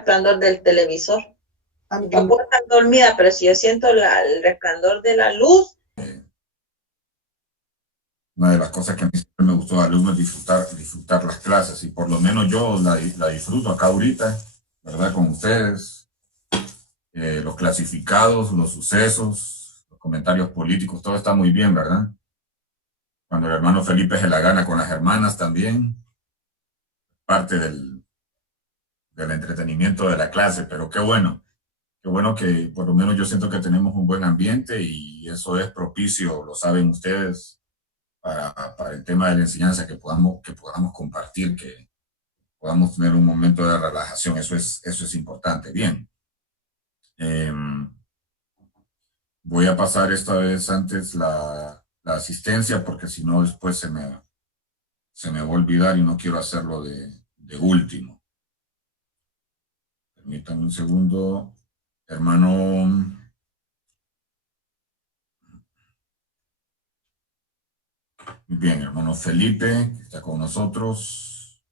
resplandor del televisor. A mí Yo puedo estar dormida, pero si yo siento el resplandor de la luz. Una de las cosas que a mí siempre me gustó de alumno es disfrutar las clases, y por lo menos yo la disfruto acá ahorita, ¿verdad? Con ustedes. Los clasificados, los sucesos, los comentarios políticos, todo está muy bien, ¿verdad? Cuando el hermano Felipe se la gana con las hermanas también, parte del entretenimiento de la clase, pero qué bueno que por lo menos yo siento que tenemos un buen ambiente y eso es propicio, lo saben ustedes, para el tema de la enseñanza, que podamos compartir, que podamos tener un momento de relajación, eso es importante. Bien. Voy a pasar esta vez antes la asistencia, porque si no después se me va a olvidar y no quiero hacerlo de último. Permítanme un segundo. Hermano, muy bien, hermano Felipe, que está con nosotros.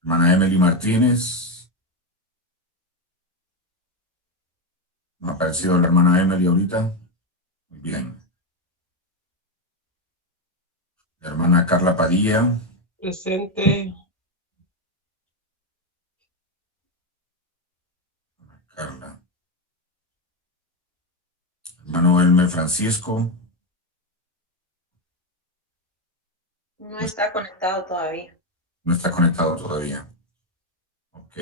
Hermana Emily Martínez. ¿Me ha aparecido la hermana Emily ahorita? Muy bien. La hermana Carla Padilla. Presente. Carla. Hermano Elmer Francisco. No está conectado todavía. No está conectado todavía. Ok.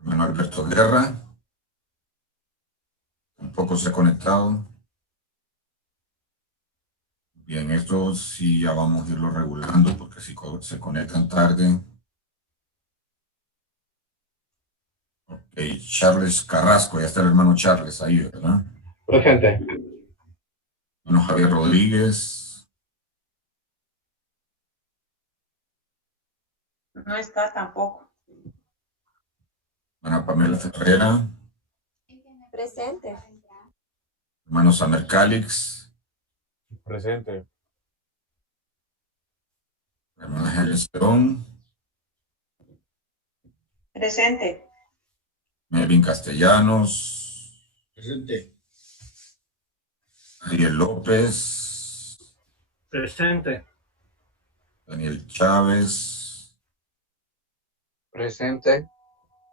Hermano Alberto Guerra. Tampoco se ha conectado. Bien, esto sí ya vamos a irlo regulando, porque si se conectan tarde. Ok, Charles Carrasco, ya está el hermano Charles ahí, ¿verdad? Presente. Hermano Javier Rodríguez. No está tampoco. Hermana Pamela Ferrera. presente. Hermano Samer Calix. Presente. Hermana Helen Perón. Presente. Melvin Castellanos. Presente. Ariel López. Presente. Daniel Chávez. Presente.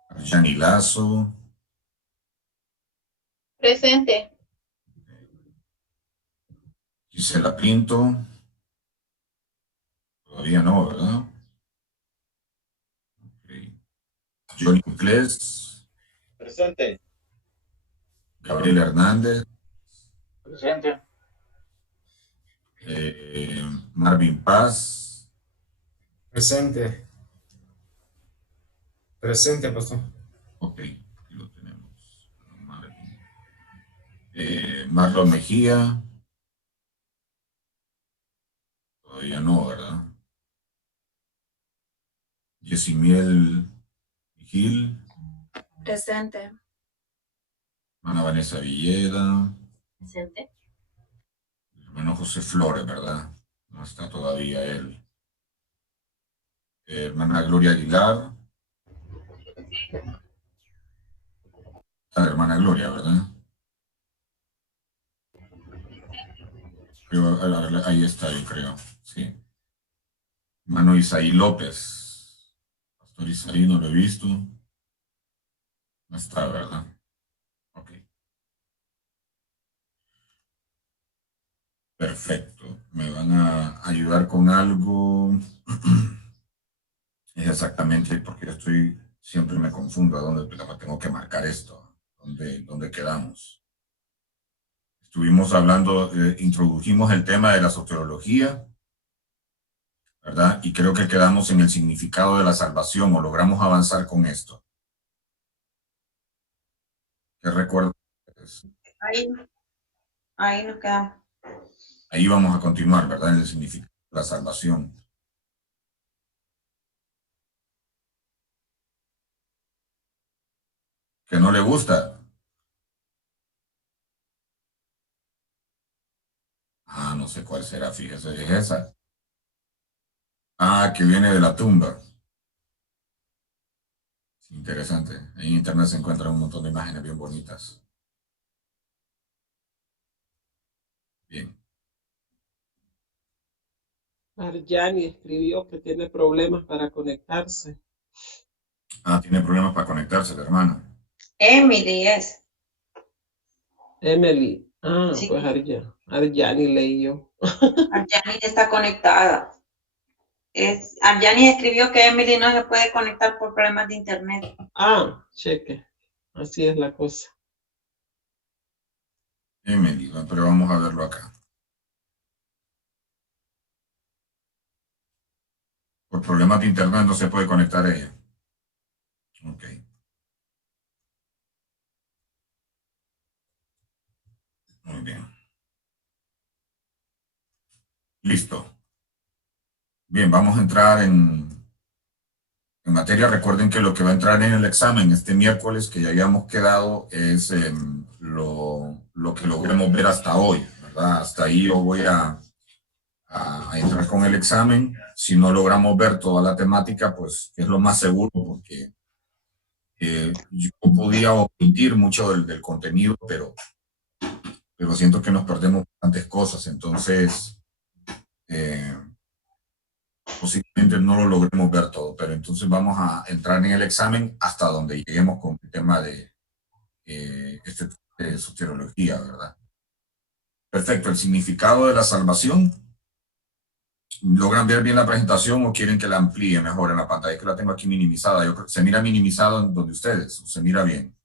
Arjani Lazo. Presente. Gisela Pinto. Todavía no, ¿verdad? Okay. Johnny Inglés. Presente. Gabriel Hernández. Presente. Marvin Paz. Presente. Presente, pastor. Ok, aquí lo tenemos. Marvin. Marlon Mejía. Todavía no, ¿verdad? Yesimiel Gil. Presente. Ana Vanessa Villeda. Presente. Hermano José Flores, ¿verdad? No está todavía él. Hermana Gloria Aguilar. Está la hermana Gloria, ¿verdad? Ahí está, yo creo. Sí. Hermano Isaí López. Pastor Isaí, no lo he visto. No está, ¿verdad? Ok. Perfecto. Me van a ayudar con algo. Es exactamente porque siempre me confundo a dónde tengo que marcar esto, dónde quedamos. Estuvimos hablando, introdujimos el tema de la soteriología, ¿verdad? Y creo que quedamos en el significado de la salvación, o logramos avanzar con esto. ¿Qué recuerdo? Ahí nos quedamos. Ahí vamos a continuar, ¿verdad? En el significado de la salvación. ¿Que no le gusta? Ah, no sé cuál será, fíjese, es esa. Ah, que viene de la tumba. Interesante. En internet se encuentran un montón de imágenes bien bonitas. Bien. Arjani escribió que tiene problemas para conectarse. Ah, tiene problemas para conectarse, la hermana. Emily es. Emily. Ah, Sí. pues Arjani leí yo. Arjani está conectada. Arjani escribió que Emily no se puede conectar por problemas de internet. Ah, cheque. Así es la cosa. Emily, pero vamos a verlo acá. Por problemas de internet no se puede conectar ella. Ok. Muy bien. Listo. Bien, vamos a entrar en materia. Recuerden que lo que va a entrar en el examen este miércoles, que ya habíamos quedado, es lo que logremos ver hasta hoy, ¿verdad? Hasta ahí yo voy a entrar con el examen. Si no logramos ver toda la temática, pues es lo más seguro, porque yo podía omitir mucho del contenido, pero siento que nos perdemos bastantes cosas, entonces posiblemente no lo logremos ver todo, pero entonces vamos a entrar en el examen hasta donde lleguemos con el tema de soteriología, ¿verdad? Perfecto, el significado de la salvación. ¿Logran ver bien la presentación o quieren que la amplíe mejor en la pantalla? Es que la tengo aquí minimizada. ¿Se mira minimizado en donde ustedes? ¿O se mira bien?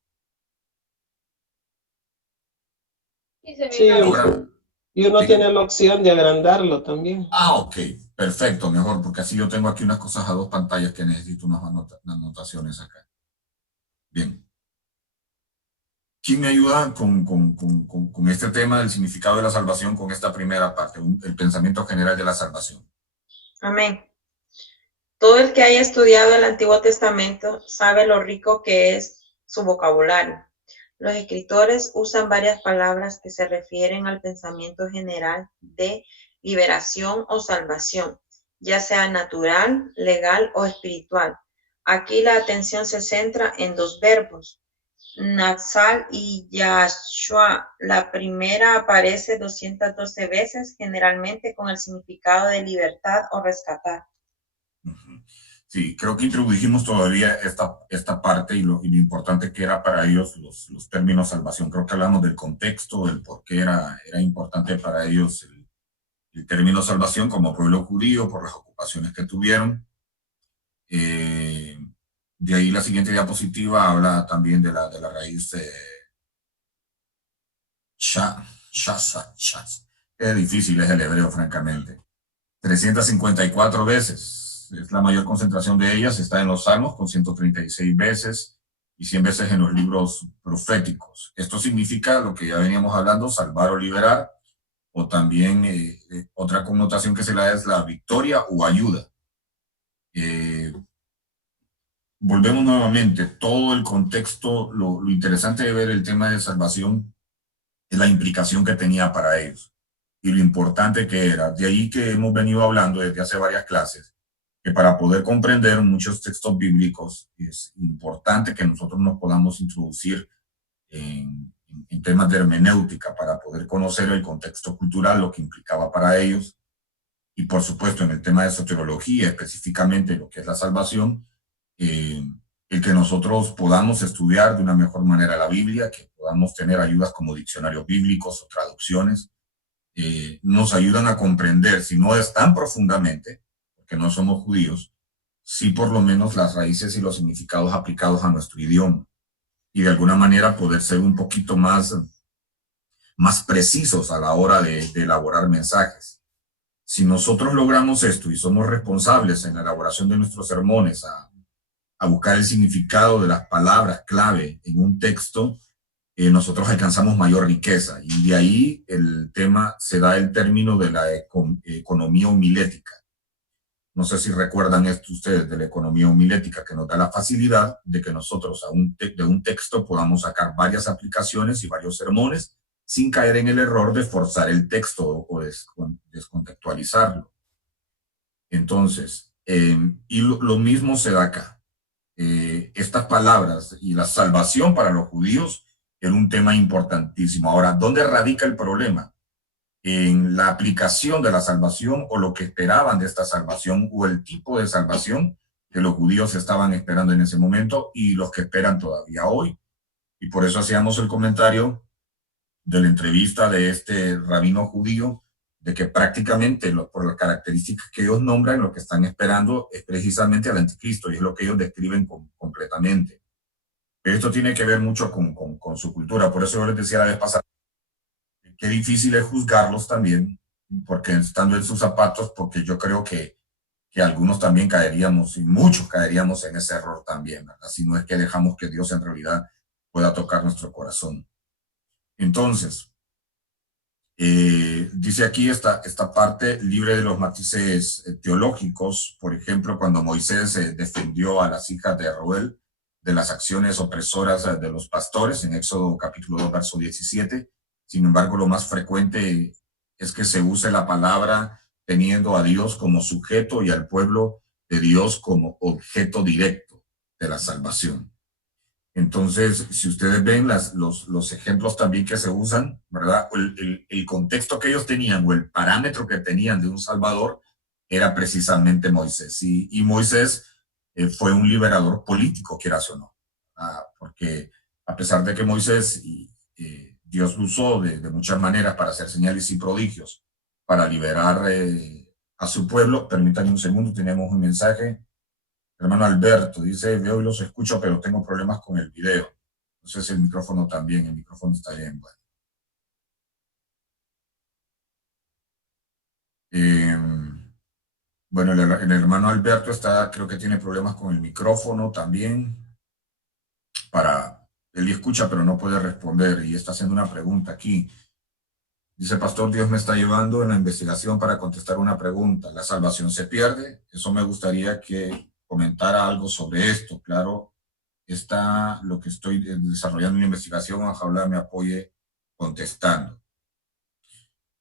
Sí, y uno Sí. tiene la opción de agrandarlo también. Ah, ok, perfecto, mejor, porque así yo tengo aquí unas cosas a dos pantallas que necesito unas anotaciones acá. Bien. ¿Quién me ayuda con este tema del significado de la salvación, con esta primera parte, el pensamiento general de la salvación? Amén. Todo el que haya estudiado el Antiguo Testamento sabe lo rico que es su vocabulario. Los escritores usan varias palabras que se refieren al pensamiento general de liberación o salvación, ya sea natural, legal o espiritual. Aquí la atención se centra en dos verbos, Natsal y Yahshua. La primera aparece 212 veces, generalmente con el significado de libertad o rescatar. Sí, creo que introdujimos todavía esta parte y lo importante que era para ellos los términos salvación. Creo que hablamos del contexto, del por qué era importante para ellos el término salvación como pueblo judío, por las ocupaciones que tuvieron. De ahí la siguiente diapositiva habla también de la raíz shasa. Es difícil, es el hebreo, francamente. 354 veces. Es la mayor concentración de ellas, está en los Salmos con 136 veces y 100 veces en los libros proféticos. Esto significa lo que ya veníamos hablando, salvar o liberar, o también otra connotación que se le da es la victoria o ayuda. Volvemos nuevamente, todo el contexto, lo interesante de ver el tema de salvación es la implicación que tenía para ellos y lo importante que era. De ahí que hemos venido hablando desde hace varias clases, que para poder comprender muchos textos bíblicos es importante que nosotros nos podamos introducir en temas de hermenéutica para poder conocer el contexto cultural, lo que implicaba para ellos, y por supuesto en el tema de soteriología, específicamente lo que es la salvación, el que nosotros podamos estudiar de una mejor manera la Biblia, que podamos tener ayudas como diccionarios bíblicos o traducciones, nos ayudan a comprender, si no es tan profundamente, porque no somos judíos, sí por lo menos las raíces y los significados aplicados a nuestro idioma, y de alguna manera poder ser un poquito más precisos a la hora de elaborar mensajes. Si nosotros logramos esto y somos responsables en la elaboración de nuestros sermones a buscar el significado de las palabras clave en un texto, nosotros alcanzamos mayor riqueza. Y de ahí el tema se da el término de la economía homilética. No sé si recuerdan esto ustedes de la economía homilética, que nos da la facilidad de que nosotros de un texto podamos sacar varias aplicaciones y varios sermones sin caer en el error de forzar el texto o descontextualizarlo. Entonces, y lo mismo se da acá. estas palabras y la salvación para los judíos era un tema importantísimo. Ahora, ¿dónde radica el problema? En la aplicación de la salvación o lo que esperaban de esta salvación o el tipo de salvación que los judíos estaban esperando en ese momento y los que esperan todavía hoy. Y por eso hacíamos el comentario de la entrevista de este rabino judío, de que prácticamente por las características que ellos nombran, lo que están esperando es precisamente al anticristo, y es lo que ellos describen completamente. Pero esto tiene que ver mucho con su cultura, por eso yo les decía la vez pasada, qué difícil es juzgarlos también, porque estando en sus zapatos, porque yo creo que algunos también caeríamos, y muchos caeríamos en ese error también, ¿verdad? Si no es que dejamos que Dios en realidad pueda tocar nuestro corazón. Entonces, dice aquí esta parte libre de los matices teológicos, por ejemplo, cuando Moisés defendió a las hijas de Reuel de las acciones opresoras de los pastores, en Éxodo capítulo 2, verso 17. Sin embargo, lo más frecuente es que se use la palabra teniendo a Dios como sujeto y al pueblo de Dios como objeto directo de la salvación. Entonces, si ustedes ven los ejemplos también que se usan, ¿verdad? El contexto que ellos tenían o el parámetro que tenían de un Salvador era precisamente Moisés. Y Moisés fue un liberador político, quieras o no. Porque a pesar de que Moisés Dios lo usó de muchas maneras para hacer señales y prodigios, para liberar a su pueblo, permítanme un segundo, tenemos un mensaje. Hermano Alberto dice, veo y los escucho, pero tengo problemas con el video. Entonces el micrófono también, el micrófono está bien. Bueno, el hermano Alberto creo que tiene problemas con el micrófono también. Él escucha, pero no puede responder y está haciendo una pregunta aquí. Dice, pastor, Dios me está llevando en la investigación para contestar una pregunta. ¿La salvación se pierde? Eso me gustaría que comentara algo sobre esto. Claro, está lo que estoy desarrollando una investigación, ojalá me apoye contestando.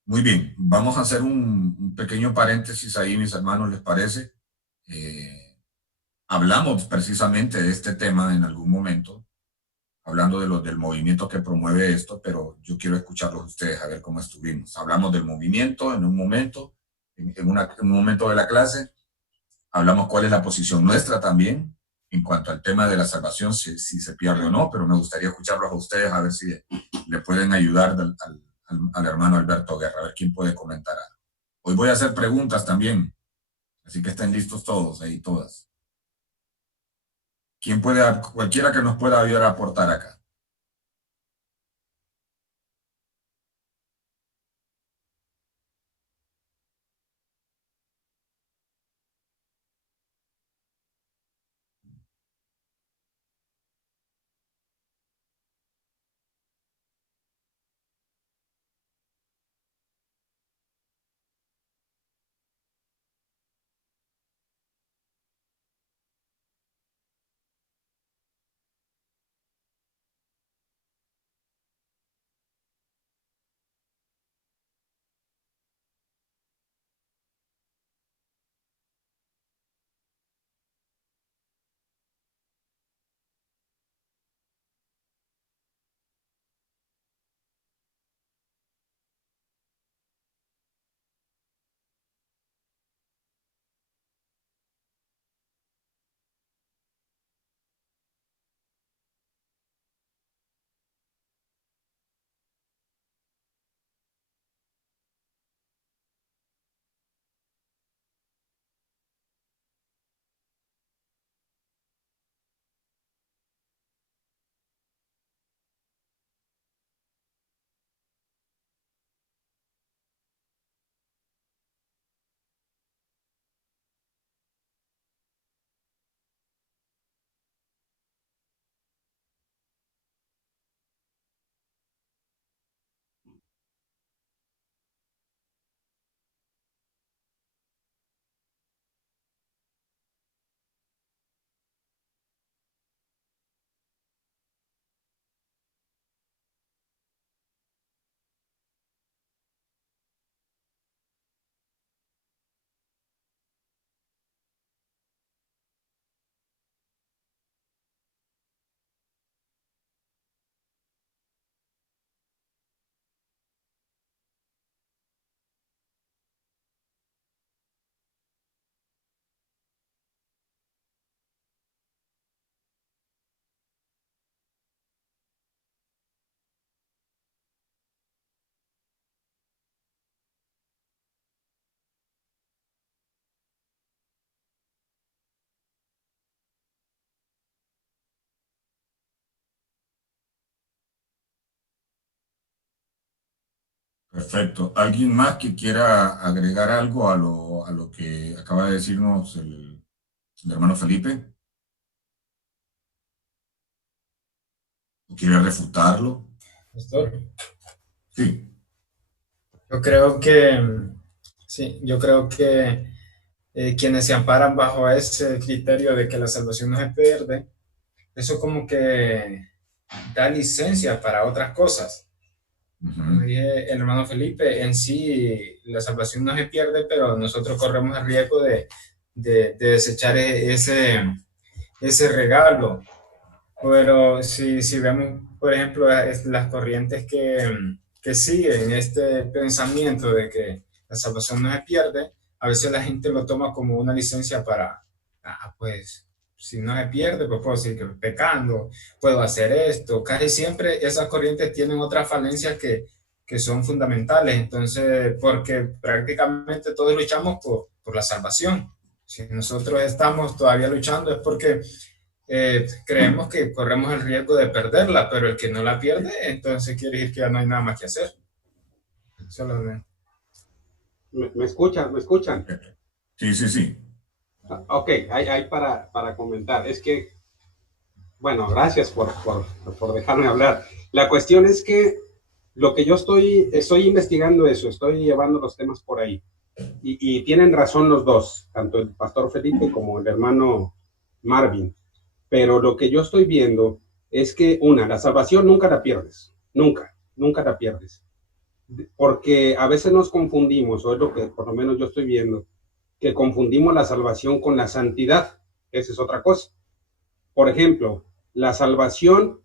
Muy bien, vamos a hacer un pequeño paréntesis ahí, mis hermanos, ¿les parece? Hablamos precisamente de este tema en algún momento, hablando del movimiento que promueve esto, pero yo quiero escucharlos ustedes, a ver cómo estuvimos. Hablamos del movimiento en un momento, en un momento de la clase, hablamos cuál es la posición nuestra también, en cuanto al tema de la salvación, si se pierde o no, pero me gustaría escucharlos a ustedes, a ver si le pueden ayudar al hermano Alberto Guerra, a ver quién puede comentar algo. Hoy voy a hacer preguntas también, así que estén listos todos ahí, todas. Cualquiera que nos pueda ayudar a aportar acá. Perfecto. ¿Alguien más que quiera agregar algo a lo que acaba de decirnos el hermano Felipe? ¿O quiere refutarlo? Pastor, Sí. yo creo que, sí, yo creo que quienes se amparan bajo ese criterio de que la salvación no se pierde, eso como que da licencia para otras cosas. Como Ujú. dije el hermano Felipe, en sí la salvación no se pierde, pero nosotros corremos el riesgo de desechar ese regalo. Pero si vemos, por ejemplo, las corrientes que siguen este pensamiento de que la salvación no se pierde, a veces la gente lo toma como una licencia para, pues, si no se pierde, pues puedo seguir pecando, puedo hacer esto. Casi siempre esas corrientes tienen otras falencias que son fundamentales. Entonces, porque prácticamente todos luchamos por la salvación. Si nosotros estamos todavía luchando es porque creemos que corremos el riesgo de perderla, pero el que no la pierde, entonces quiere decir que ya no hay nada más que hacer. Solamente. ¿Me escuchan? ¿Me escuchan? Sí, sí, sí. Ok, hay para comentar. Es que, bueno, gracias por dejarme hablar. La cuestión es que lo que yo estoy investigando eso, estoy llevando los temas por ahí. Y tienen razón los dos, tanto el pastor Felipe como el hermano Marvin. Pero lo que yo estoy viendo es que, la salvación nunca la pierdes. Nunca, nunca la pierdes. Porque a veces nos confundimos, o es lo que por lo menos yo estoy viendo, que confundimos la salvación con la santidad. Esa es otra cosa. Por ejemplo, la salvación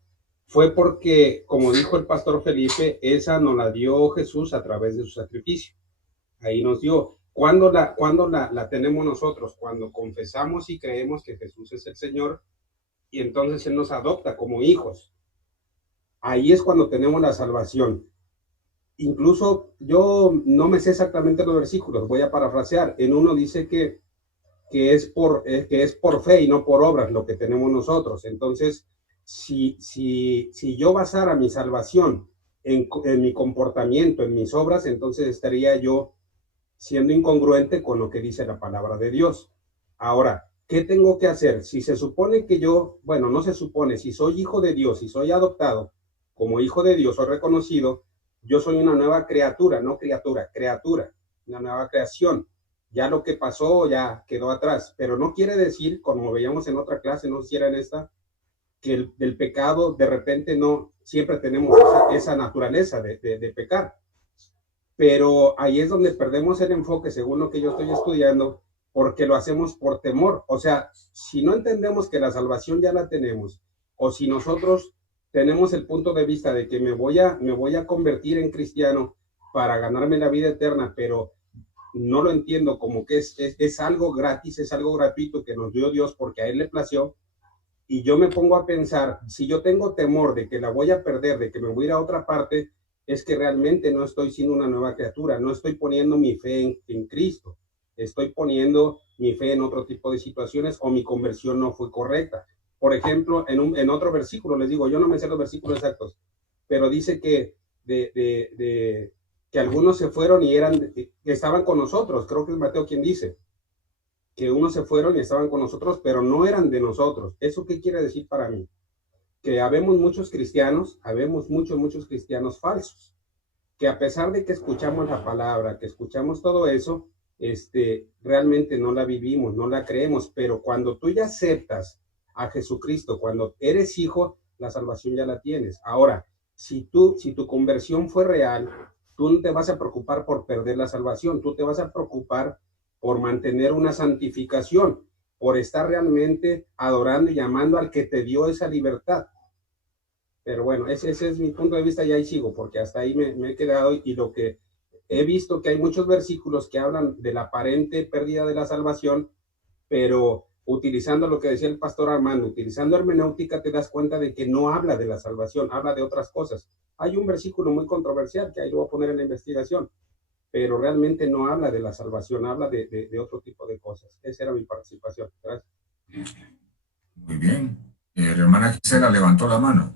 fue porque, como dijo el pastor Felipe, esa nos la dio Jesús a través de su sacrificio. Ahí nos dio. ¿Cuándo la tenemos nosotros? Cuando confesamos y creemos que Jesús es el Señor y entonces Él nos adopta como hijos. Ahí es cuando tenemos la salvación. Incluso yo no me sé exactamente los versículos, voy a parafrasear. En uno dice que es por fe y no por obras lo que tenemos nosotros. Entonces, si yo basara mi salvación en mi comportamiento, en mis obras, entonces estaría yo siendo incongruente con lo que dice la palabra de Dios. Ahora, ¿qué tengo que hacer? Si se supone que yo, bueno, no se supone, si soy hijo de Dios, si soy adoptado como hijo de Dios, soy reconocido, yo soy una nueva criatura, no criatura, una nueva creación. Ya lo que pasó ya quedó atrás, pero no quiere decir, como veíamos en otra clase, no si era en esta, que el pecado de repente no, siempre tenemos esa naturaleza de pecar. Pero ahí es donde perdemos el enfoque, según lo que yo estoy estudiando, porque lo hacemos por temor. O sea, si no entendemos que la salvación ya la tenemos, o si nosotros tenemos el punto de vista de que me voy a convertir en cristiano para ganarme la vida eterna, pero no lo entiendo como que es algo gratis, es algo gratuito que nos dio Dios porque a Él le plació, y yo me pongo a pensar, si yo tengo temor de que la voy a perder, de que me voy a ir a otra parte, es que realmente no estoy siendo una nueva criatura, no estoy poniendo mi fe en Cristo, estoy poniendo mi fe en otro tipo de situaciones o mi conversión no fue correcta. Por ejemplo, en otro versículo, les digo, yo no me sé los versículos exactos, pero dice que que algunos se fueron y que estaban con nosotros, creo que es Mateo quien dice, que unos se fueron y estaban con nosotros, pero no eran de nosotros. ¿Eso qué quiere decir para mí? Que habemos muchos cristianos, habemos muchos cristianos falsos, que a pesar de que escuchamos la palabra, que escuchamos todo eso, realmente no la vivimos, no la creemos, pero cuando tú ya aceptas a Jesucristo, cuando eres hijo, la salvación ya la tienes. Ahora, si tu conversión fue real, tú no te vas a preocupar por perder la salvación, tú te vas a preocupar por mantener una santificación, por estar realmente adorando y amando al que te dio esa libertad. Pero bueno, ese es mi punto de vista y ahí sigo, porque hasta ahí me he quedado y lo que he visto que hay muchos versículos que hablan de la aparente pérdida de la salvación, pero utilizando lo que decía el pastor Armando, utilizando hermenéutica te das cuenta de que no habla de la salvación, habla de otras cosas. Hay un versículo muy controversial que ahí lo voy a poner en la investigación, pero realmente no habla de la salvación, habla de otro tipo de cosas. Esa era mi participación. Gracias. Muy bien. La hermana Gisela levantó la mano.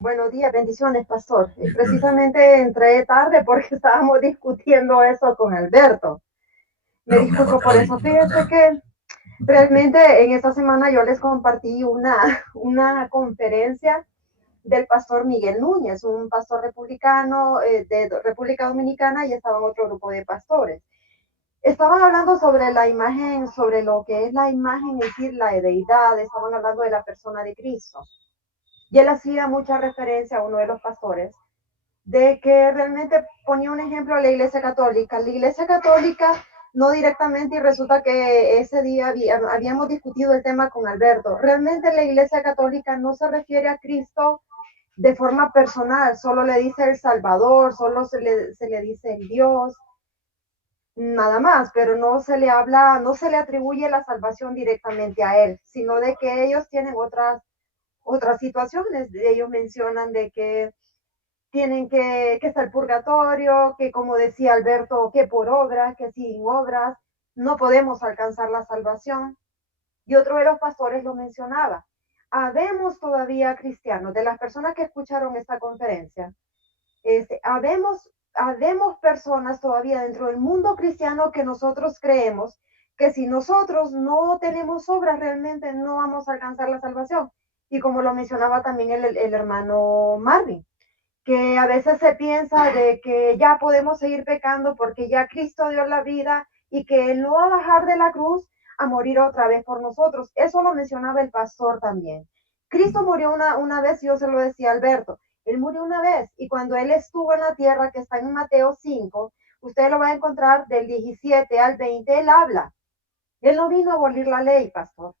Buenos días, bendiciones, pastor. Precisamente entré tarde porque estábamos discutiendo eso con Alberto. Me Pero mejor disculpo que por lo eso. dijimos Fíjense acá. que realmente en esta semana yo les compartí una conferencia del pastor Miguel Núñez, un pastor republicano de República Dominicana, y estaba otro grupo de pastores. Estaban hablando sobre la imagen, sobre lo que es la imagen, es decir, la deidad, estaban hablando de la persona de Cristo. Y él hacía mucha referencia a uno de los pastores, de que realmente ponía un ejemplo a la Iglesia Católica. La Iglesia Católica, no directamente, y resulta que ese día habíamos discutido el tema con Alberto, realmente la Iglesia Católica no se refiere a Cristo de forma personal, solo le dice el Salvador, solo se le dice el Dios, nada más, pero no se le habla, no se le atribuye la salvación directamente a él, sino de que ellos tienen otras situaciones. Ellos mencionan de que tienen que está el purgatorio, que como decía Alberto, que por obras, que sin obras no podemos alcanzar la salvación. Y otro de los pastores lo mencionaba. Habemos todavía cristianos, de las personas que escucharon esta conferencia, habemos personas todavía dentro del mundo cristiano que nosotros creemos que si nosotros no tenemos obras realmente no vamos a alcanzar la salvación. Y como lo mencionaba también el hermano Marvin, que a veces se piensa de que ya podemos seguir pecando porque ya Cristo dio la vida y que Él no va a bajar de la cruz a morir otra vez por nosotros. Eso lo mencionaba el pastor también. Cristo murió una vez, yo se lo decía a Alberto, Él murió una vez y cuando Él estuvo en la tierra, que está en Mateo 5, usted lo va a encontrar del 17 al 20, Él habla. Él no vino a abolir la ley, pastor.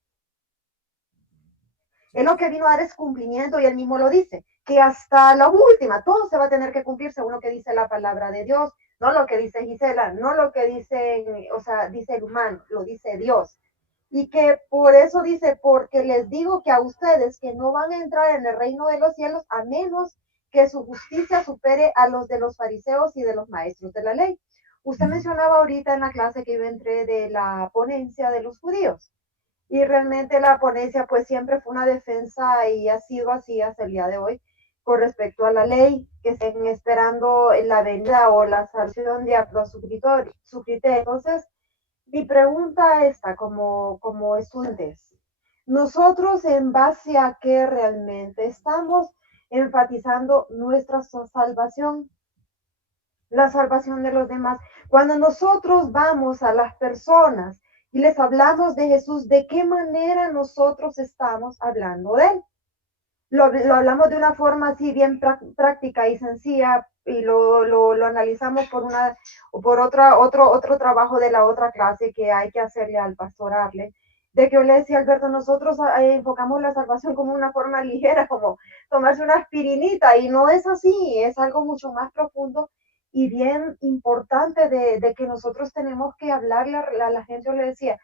Él lo que vino a dar es cumplimiento y él mismo lo dice, que hasta la última, todo se va a tener que cumplir según lo que dice la palabra de Dios, no lo que dice Gisela, no lo que dice, o sea, dice el humano, lo dice Dios. Y que por eso dice, porque les digo que a ustedes que no van a entrar en el reino de los cielos a menos que su justicia supere a los de los fariseos y de los maestros de la ley. Usted mencionaba ahorita en la clase que yo entré de la ponencia de los judíos. Y realmente la ponencia pues siempre fue una defensa y ha sido así hasta el día de hoy con respecto a la ley, que estén esperando la venida o la sanción de los suscriptores. Entonces, mi pregunta está como estudiantes, nosotros en base a qué realmente estamos enfatizando nuestra salvación, la salvación de los demás. Cuando nosotros vamos a las personas y les hablamos de Jesús, ¿de qué manera nosotros estamos hablando de él? Lo hablamos de una forma así bien práctica y sencilla y lo analizamos por otro trabajo de la otra clase que hay que hacerle al pastor Arle, de que yo le decía a Alberto, nosotros enfocamos la salvación como una forma ligera, como tomarse una aspirinita, y no es así, es algo mucho más profundo y bien importante de que nosotros tenemos que hablarle a la gente. Yo le decía,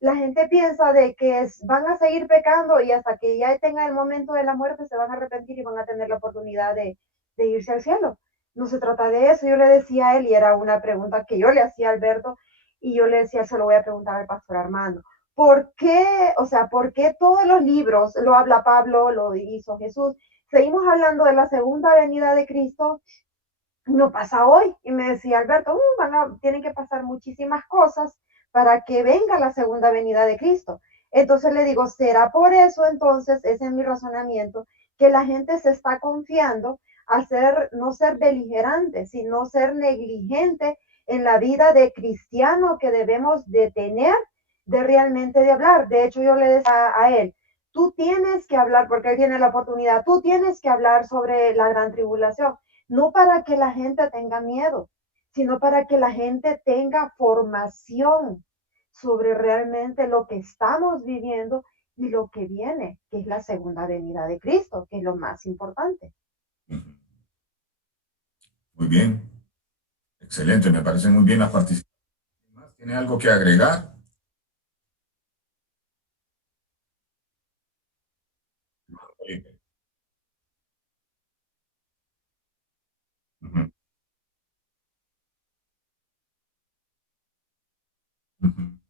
la gente piensa de que van a seguir pecando y hasta que ya tenga el momento de la muerte se van a arrepentir y van a tener la oportunidad de irse al cielo. No se trata de eso. Yo le decía a él, y era una pregunta que yo le hacía a Alberto, y yo le decía, se lo voy a preguntar al pastor Armando. ¿Por qué, o sea, por qué todos los libros, lo habla Pablo, lo hizo Jesús, seguimos hablando de la segunda venida de Cristo, no pasa hoy? Y me decía Alberto, tienen que pasar muchísimas cosas para que venga la segunda venida de Cristo. Entonces le digo, ¿será por eso entonces, ese es mi razonamiento, que la gente se está confiando a no ser beligerante, sino ser negligente en la vida de cristiano que debemos de tener, de realmente de hablar? De hecho, yo le decía a él, tú tienes que hablar, porque él tiene la oportunidad, tú tienes que hablar sobre la gran tribulación, no para que la gente tenga miedo, sino para que la gente tenga formación sobre realmente lo que estamos viviendo y lo que viene, que es la segunda venida de Cristo, que es lo más importante. Muy bien, excelente, me parece muy bien la participación. ¿Tiene algo que agregar? Ujú, ujú.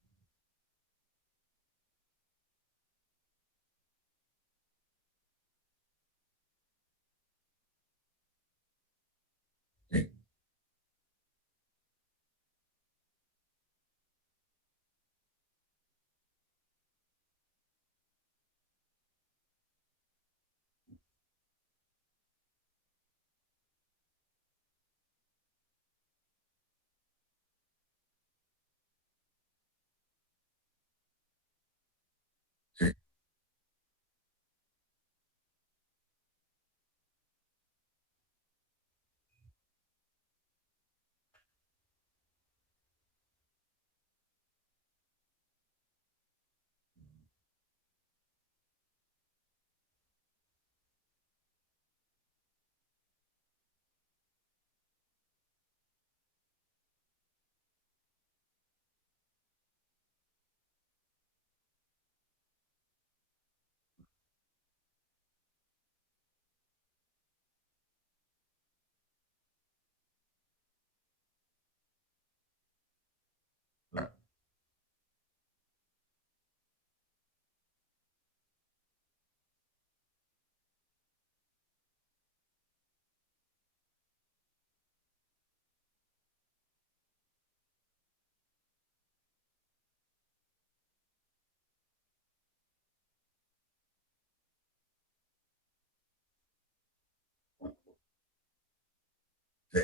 Sí.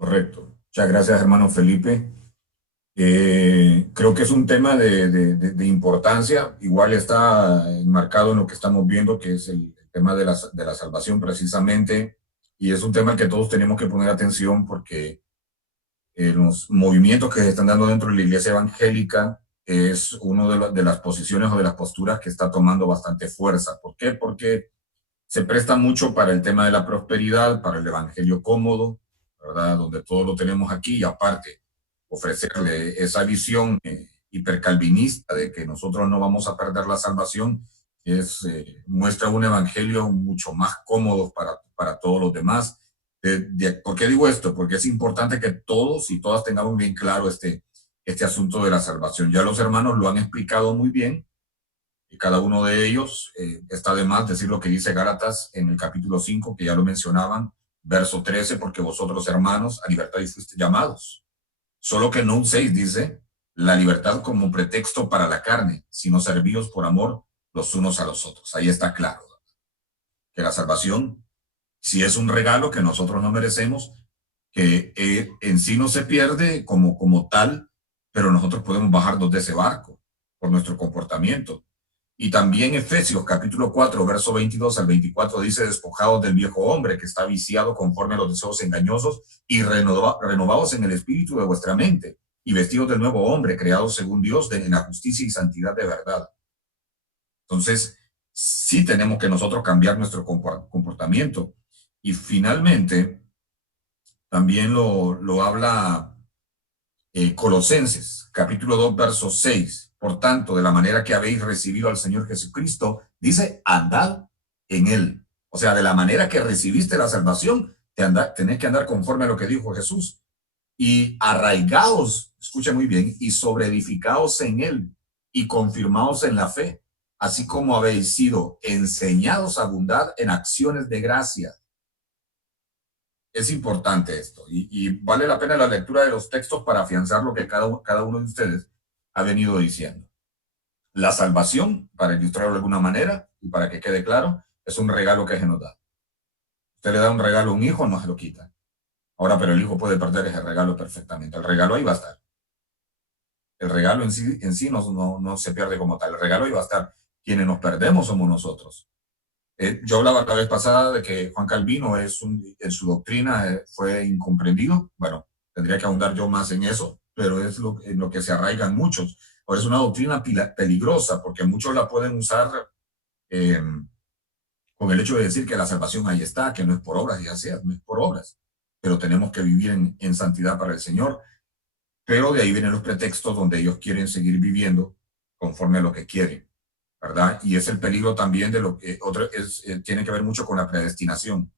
Correcto. Muchas gracias, hermano Felipe. Creo que es un tema de importancia. Igual está enmarcado en lo que estamos viendo, que es el tema de la salvación precisamente. Y es un tema al que todos tenemos que poner atención porque los movimientos que se están dando dentro de la iglesia evangélica es una de las posiciones o de las posturas que está tomando bastante fuerza. ¿Por qué? Porque se presta mucho para el tema de la prosperidad, para el evangelio cómodo, ¿verdad? Donde todo lo tenemos aquí y aparte ofrecerle esa visión hipercalvinista de que nosotros no vamos a perder la salvación, muestra un evangelio mucho más cómodo para todos los demás. ¿Por qué digo esto? Porque es importante que todos y todas tengamos bien claro este asunto de la salvación. Ya los hermanos lo han explicado muy bien, y cada uno de ellos está de más decir lo que dice Gálatas en el capítulo 5, que ya lo mencionaban, verso 13, porque vosotros, hermanos, a libertad fuisteis llamados. Solo que no uséis, dice, la libertad como pretexto para la carne, sino servíos por amor los unos a los otros. Ahí está claro, ¿no? Que la salvación, si es un regalo que nosotros no merecemos, que en sí no se pierde como tal, pero nosotros podemos bajarnos de ese barco por nuestro comportamiento. Y también Efesios capítulo 4, verso 22 al 24 dice, despojados del viejo hombre que está viciado conforme a los deseos engañosos y renovados en el espíritu de vuestra mente y vestidos del nuevo hombre creado según Dios en la justicia y santidad de verdad. Entonces, sí tenemos que nosotros cambiar nuestro comportamiento. Y finalmente, también lo habla Colosenses capítulo 2, verso 6. Por tanto, de la manera que habéis recibido al Señor Jesucristo, dice, andad en él. O sea, de la manera que recibiste la salvación, tenés que andar conforme a lo que dijo Jesús. Y arraigaos, escucha muy bien, y sobreedificaos en él, y confirmaos en la fe, así como habéis sido enseñados a abundar en acciones de gracia. Es importante esto, y vale la pena la lectura de los textos para afianzar lo que cada uno de ustedes ha venido diciendo. La salvación, para ilustrarlo de alguna manera y para que quede claro, es un regalo que se nos da. Usted le da un regalo a un hijo, no se lo quita. Ahora, pero el hijo puede perder ese regalo perfectamente. El regalo ahí va a estar. El regalo en sí no se pierde como tal. El regalo ahí va a estar. Quienes nos perdemos somos nosotros. Yo hablaba la vez pasada de que Juan Calvino en su doctrina fue incomprendido. Bueno, tendría que ahondar yo más en eso, pero es en lo que se arraigan muchos. Ahora es una doctrina peligrosa porque muchos la pueden usar con el hecho de decir que la salvación ahí está, que no es por obras, y así es, no es por obras, pero tenemos que vivir en santidad para el Señor. Pero de ahí vienen los pretextos donde ellos quieren seguir viviendo conforme a lo que quieren, ¿verdad? Y es el peligro también de lo que tiene que ver mucho con la predestinación.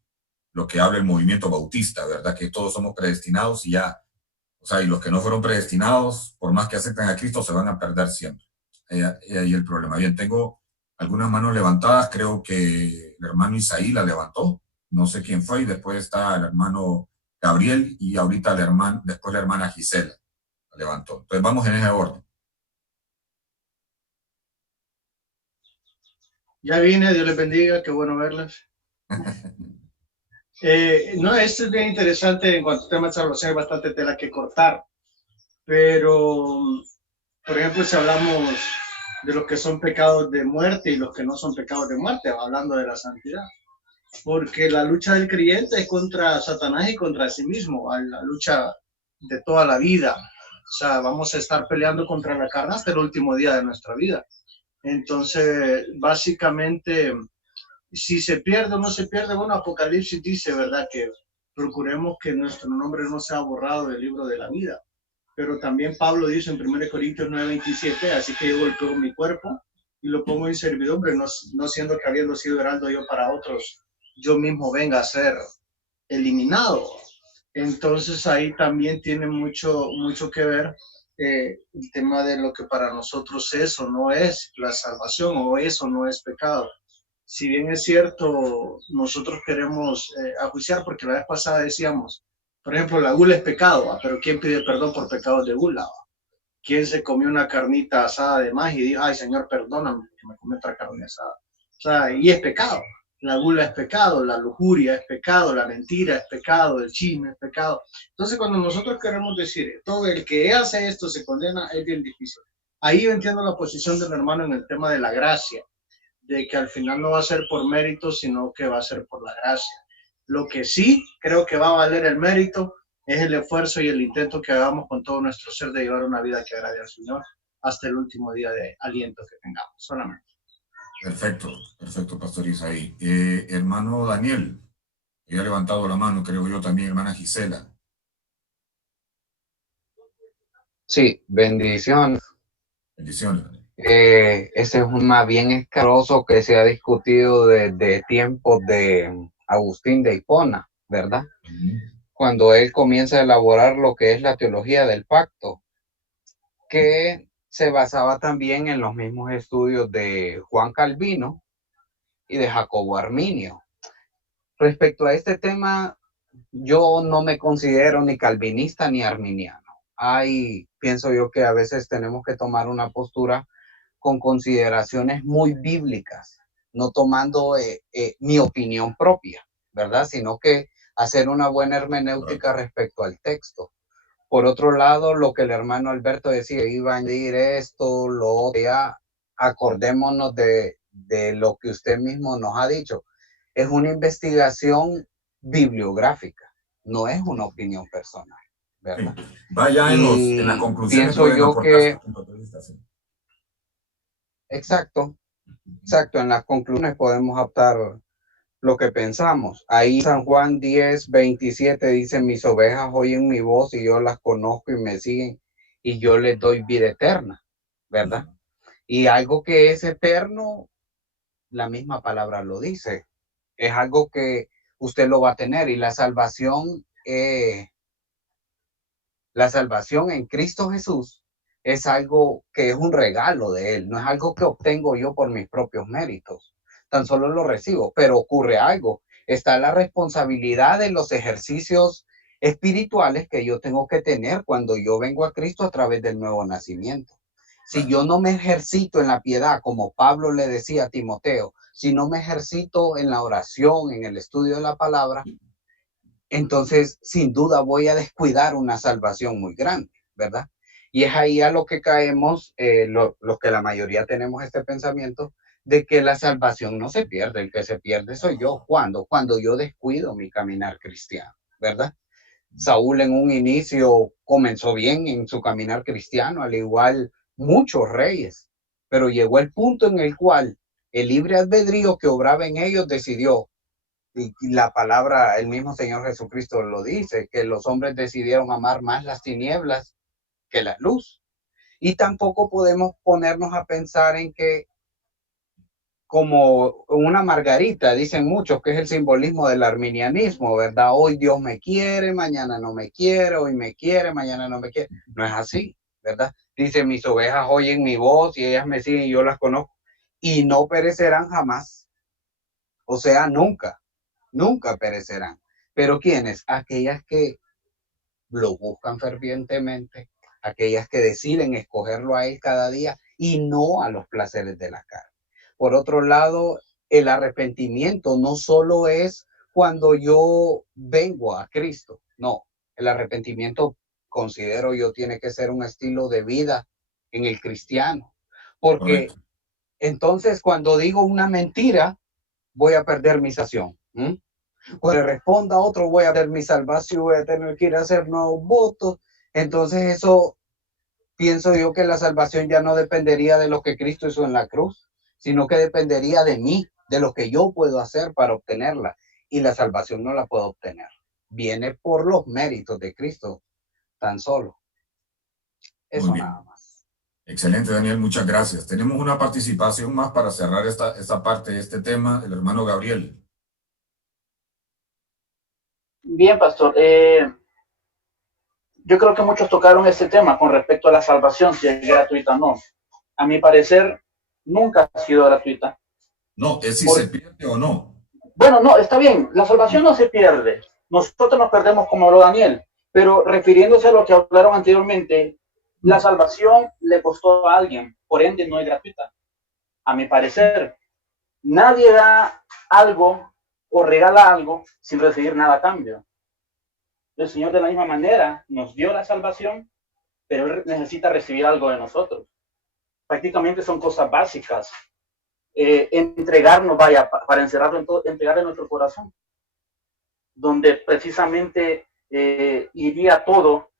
lo que habla el movimiento bautista, ¿verdad? Que todos somos predestinados y ya, o sea, y los que no fueron predestinados, por más que acepten a Cristo, se van a perder siempre. Ahí el problema. Bien, tengo algunas manos levantadas, creo que el hermano Isaí la levantó, no sé quién fue, y después está el hermano Gabriel, y ahorita después la hermana Gisela la levantó. Entonces vamos en ese orden. Ya vine, Dios les bendiga, qué bueno verlas. No, esto es bien interesante en cuanto al tema de salvación, hay bastante tela que cortar, pero, por ejemplo, si hablamos de los que son pecados de muerte y los que no son pecados de muerte, hablando de la santidad, porque la lucha del creyente es contra Satanás y contra sí mismo, la lucha de toda la vida, o sea, vamos a estar peleando contra la carne hasta el último día de nuestra vida. Entonces, básicamente, si se pierde o no se pierde, bueno, Apocalipsis dice, ¿verdad?, que procuremos que nuestro nombre no sea borrado del libro de la vida. Pero también Pablo dice en 1 Corintios 9:27, así que yo golpeo mi cuerpo y lo pongo en servidumbre, no siendo que habiendo sido heraldo yo para otros, yo mismo venga a ser eliminado. Entonces ahí también tiene mucho que ver el tema de lo que para nosotros es o no es la salvación, o eso no es pecado. Si bien es cierto, nosotros queremos ajuiciar, porque la vez pasada decíamos, por ejemplo, la gula es pecado, pero ¿quién pide perdón por pecados de gula? ¿Quién se comió una carnita asada de más y dijo, ay, Señor, perdóname que me comí otra carne asada? O sea, y es pecado. La gula es pecado, la lujuria es pecado, la mentira es pecado, el chisme es pecado. Entonces, cuando nosotros queremos decir, todo el que hace esto se condena, es bien difícil. Ahí yo entiendo la posición del hermano en el tema de la gracia, de que al final no va a ser por mérito, sino que va a ser por la gracia. Lo que sí creo que va a valer el mérito es el esfuerzo y el intento que hagamos con todo nuestro ser de llevar una vida que agrade al Señor hasta el último día de aliento que tengamos, solamente. Perfecto, Pastor Isaí. Hermano Daniel, que ha levantado la mano, creo yo también, hermana Gisela. Sí, bendiciones. Bendiciones. Ese es un tema bien escaroso que se ha discutido desde tiempos de Agustín de Hipona, ¿verdad? Cuando él comienza a elaborar lo que es la teología del pacto, que se basaba también en los mismos estudios de Juan Calvino y de Jacobo Arminio. Respecto a este tema, yo no me considero ni calvinista ni arminiano. Pienso yo que a veces tenemos que tomar una postura con consideraciones muy bíblicas, no tomando mi opinión propia, ¿verdad? Sino que hacer una buena hermenéutica respecto al texto. Por otro lado, lo que el hermano Alberto decía, iba a decir esto, lo otro, ya acordémonos de lo que usted mismo nos ha dicho. Es una investigación bibliográfica, no es una opinión personal, ¿verdad? Sí. Vaya en la conclusión. Pienso yo que... Exacto, en las conclusiones podemos optar lo que pensamos. Ahí San Juan 10:27 dice, mis ovejas oyen mi voz y yo las conozco y me siguen y yo les doy vida eterna, ¿verdad? Y algo que es eterno, la misma palabra lo dice, es algo que usted lo va a tener, y la salvación en Cristo Jesús es algo que es un regalo de Él, no es algo que obtengo yo por mis propios méritos, tan solo lo recibo. Pero ocurre algo, está la responsabilidad de los ejercicios espirituales que yo tengo que tener cuando yo vengo a Cristo a través del nuevo nacimiento. Si yo no me ejercito en la piedad, como Pablo le decía a Timoteo, si no me ejercito en la oración, en el estudio de la palabra, entonces sin duda voy a descuidar una salvación muy grande, ¿verdad? Y es ahí a lo que caemos, los que la mayoría tenemos este pensamiento, de que la salvación no se pierde, el que se pierde soy yo. Cuando yo descuido mi caminar cristiano, ¿verdad? Saúl en un inicio comenzó bien en su caminar cristiano, al igual muchos reyes, pero llegó el punto en el cual el libre albedrío que obraba en ellos decidió, y la palabra, el mismo Señor Jesucristo lo dice, que los hombres decidieron amar más las tinieblas que la luz. Y tampoco podemos ponernos a pensar en que como una margarita, dicen muchos que es el simbolismo del arminianismo, ¿verdad? Hoy Dios me quiere, mañana no me quiere, hoy me quiere, mañana no me quiere. No es así, ¿verdad? Dice, mis ovejas oyen mi voz y ellas me siguen y yo las conozco y no perecerán jamás. O sea, nunca, nunca perecerán. Pero ¿quiénes? Aquellas que lo buscan fervientemente, aquellas que deciden escogerlo a él cada día y no a los placeres de la carne. Por otro lado, el arrepentimiento no solo es cuando yo vengo a Cristo, no, el arrepentimiento, considero yo, tiene que ser un estilo de vida en el cristiano, porque Correcto. entonces cuando digo una mentira, voy a perder mi salvación. Cuando responda a otro, voy a perder mi salvación, voy a tener que ir a hacer nuevos votos. Entonces eso, pienso yo que la salvación ya no dependería de lo que Cristo hizo en la cruz, sino que dependería de mí, de lo que yo puedo hacer para obtenerla. Y la salvación no la puedo obtener. Viene por los méritos de Cristo, tan solo. Eso Muy bien. nada más. Excelente, Daniel, muchas gracias. Tenemos una participación más para cerrar esta parte de este tema, el hermano Gabriel. Bien, pastor. Yo creo que muchos tocaron este tema con respecto a la salvación, si es gratuita o no. A mi parecer, nunca ha sido gratuita. No, es si se pierde o no. Bueno, no, está bien. La salvación no se pierde. Nosotros nos perdemos, como habló Daniel. Pero refiriéndose a lo que hablaron anteriormente, la salvación le costó a alguien. Por ende, no es gratuita. A mi parecer, nadie da algo o regala algo sin recibir nada a cambio. El Señor de la misma manera nos dio la salvación, pero Él necesita recibir algo de nosotros. Prácticamente son cosas básicas. Entregarnos, para encerrarlo en todo, entregar en nuestro corazón, donde precisamente iría todo,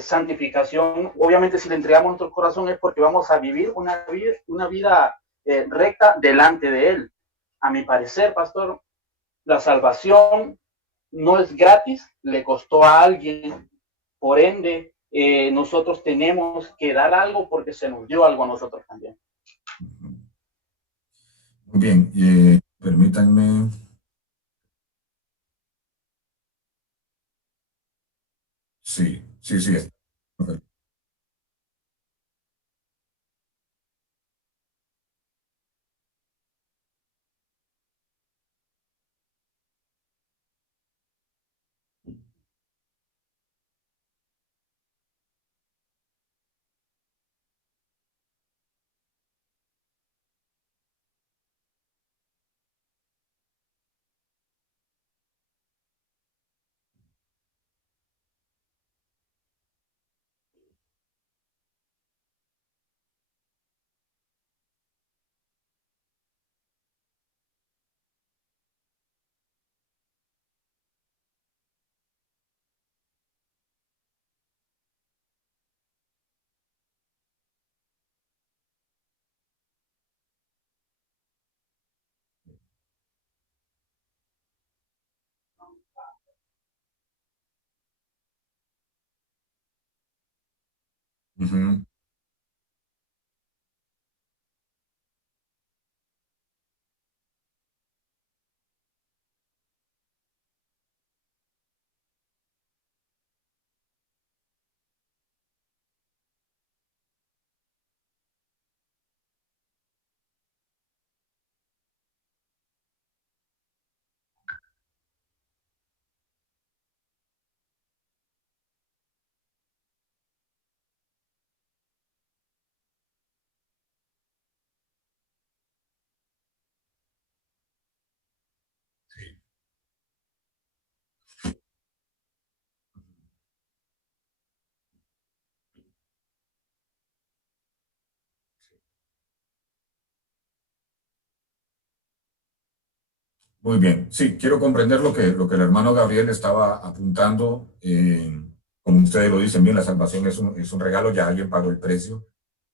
santificación. Obviamente si le entregamos nuestro corazón es porque vamos a vivir una vida recta delante de Él. A mi parecer, pastor, la salvación no es gratis, le costó a alguien, por ende, nosotros tenemos que dar algo porque se nos dio algo a nosotros también. Muy bien, permítanme. Sí. Uh-huh. Muy bien, sí, quiero comprender lo que el hermano Gabriel estaba apuntando. Como ustedes lo dicen bien, la salvación es un regalo, ya alguien pagó el precio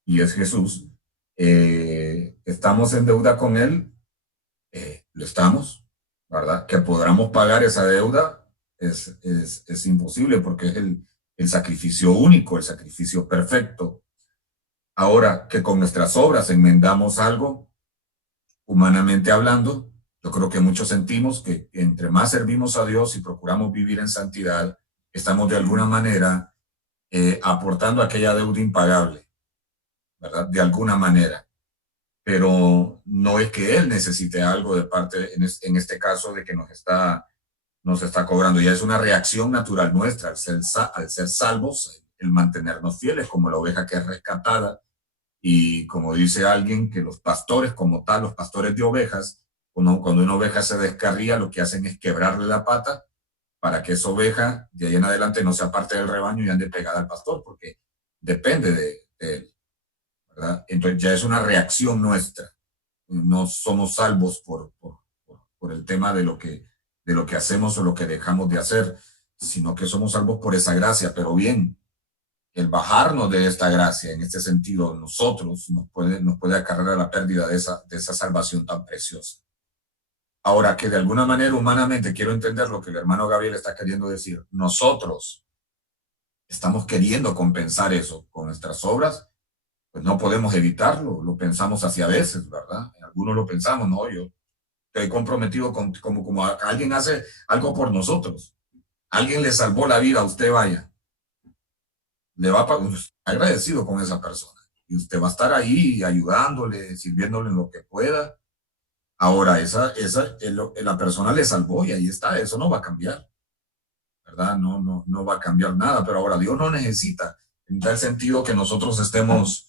y es Jesús. Estamos en deuda con Él, lo estamos, ¿verdad? Que podamos pagar esa deuda es imposible porque es el sacrificio único, el sacrificio perfecto. Ahora, que con nuestras obras enmendamos algo, humanamente hablando, yo creo que muchos sentimos que entre más servimos a Dios y procuramos vivir en santidad, estamos de alguna manera aportando aquella deuda impagable, ¿verdad? De alguna manera. Pero no es que Él necesite algo de parte, en este caso, de que nos está cobrando. Ya es una reacción natural nuestra al ser salvos, el mantenernos fieles como la oveja que es rescatada. Y como dice alguien, que los pastores como tal, los pastores de ovejas, cuando una oveja se descarría, lo que hacen es quebrarle la pata para que esa oveja de ahí en adelante no sea parte del rebaño y ande pegada al pastor, porque depende de él, ¿verdad? Entonces ya es una reacción nuestra. No somos salvos por el tema de lo que hacemos o lo que dejamos de hacer, sino que somos salvos por esa gracia. Pero bien, el bajarnos de esta gracia, en este sentido, nosotros nos puede acarrear la pérdida de esa salvación tan preciosa. Ahora, que de alguna manera humanamente quiero entender lo que el hermano Gabriel está queriendo decir. Nosotros estamos queriendo compensar eso con nuestras obras, pues no podemos evitarlo, lo pensamos hacia veces, ¿verdad? Algunos lo pensamos, no, yo estoy comprometido como alguien hace algo por nosotros. Alguien le salvó la vida a usted, vaya. Le va a agradecido con esa persona. Y usted va a estar ahí ayudándole, sirviéndole en lo que pueda. Ahora, la persona le salvó y ahí está, eso no va a cambiar, ¿verdad? No va a cambiar nada, pero ahora Dios no necesita, en tal sentido que nosotros estemos...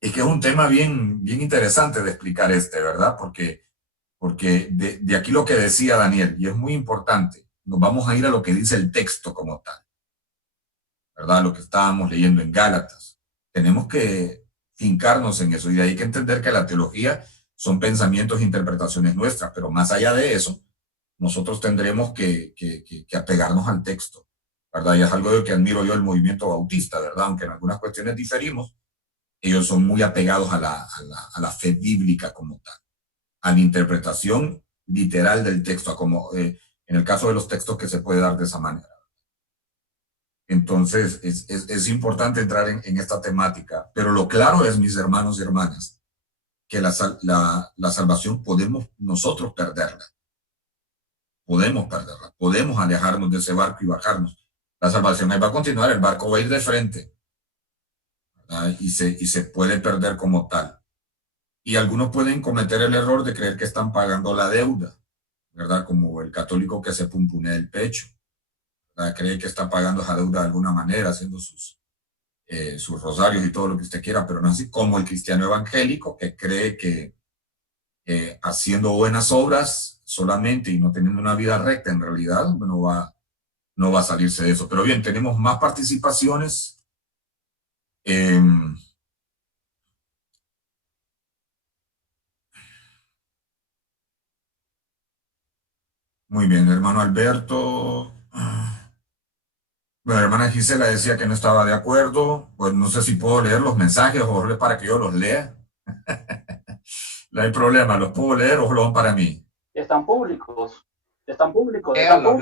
Es que es un tema bien interesante de explicar ¿verdad? Porque de aquí lo que decía Daniel, y es muy importante, nos vamos a ir a lo que dice el texto como tal, ¿verdad? Lo que estábamos leyendo en Gálatas. Tenemos que fincarnos en eso, y de ahí que entender que la teología son pensamientos e interpretaciones nuestras, pero más allá de eso, nosotros tendremos que apegarnos al texto, ¿verdad? Y es algo de que admiro yo el movimiento bautista, ¿verdad? Aunque en algunas cuestiones diferimos, ellos son muy apegados a la fe bíblica como tal, a la interpretación literal del texto, como en el caso de los textos que se puede dar de esa manera. Entonces, es importante entrar en esta temática, pero lo claro es, mis hermanos y hermanas, que la salvación podemos nosotros perderla. Podemos alejarnos de ese barco y bajarnos. La salvación ahí va a continuar, el barco va a ir de frente, ¿verdad? Y se puede perder como tal. Y algunos pueden cometer el error de creer que están pagando la deuda, ¿verdad? Como el católico que se pumpunea el pecho, ¿verdad? Cree que está pagando esa deuda de alguna manera, haciendo sus rosarios y todo lo que usted quiera, pero no es así. Como el cristiano evangélico que cree que haciendo buenas obras solamente y no teniendo una vida recta, en realidad no va a salirse de eso. Pero bien, tenemos más participaciones. Muy bien, hermano Alberto. Bueno, hermana Gisela decía que no estaba de acuerdo. Pues no sé si puedo leer los mensajes o para que yo los lea. No hay problema, los puedo leer o los son para mí. Están públicos. Léalos.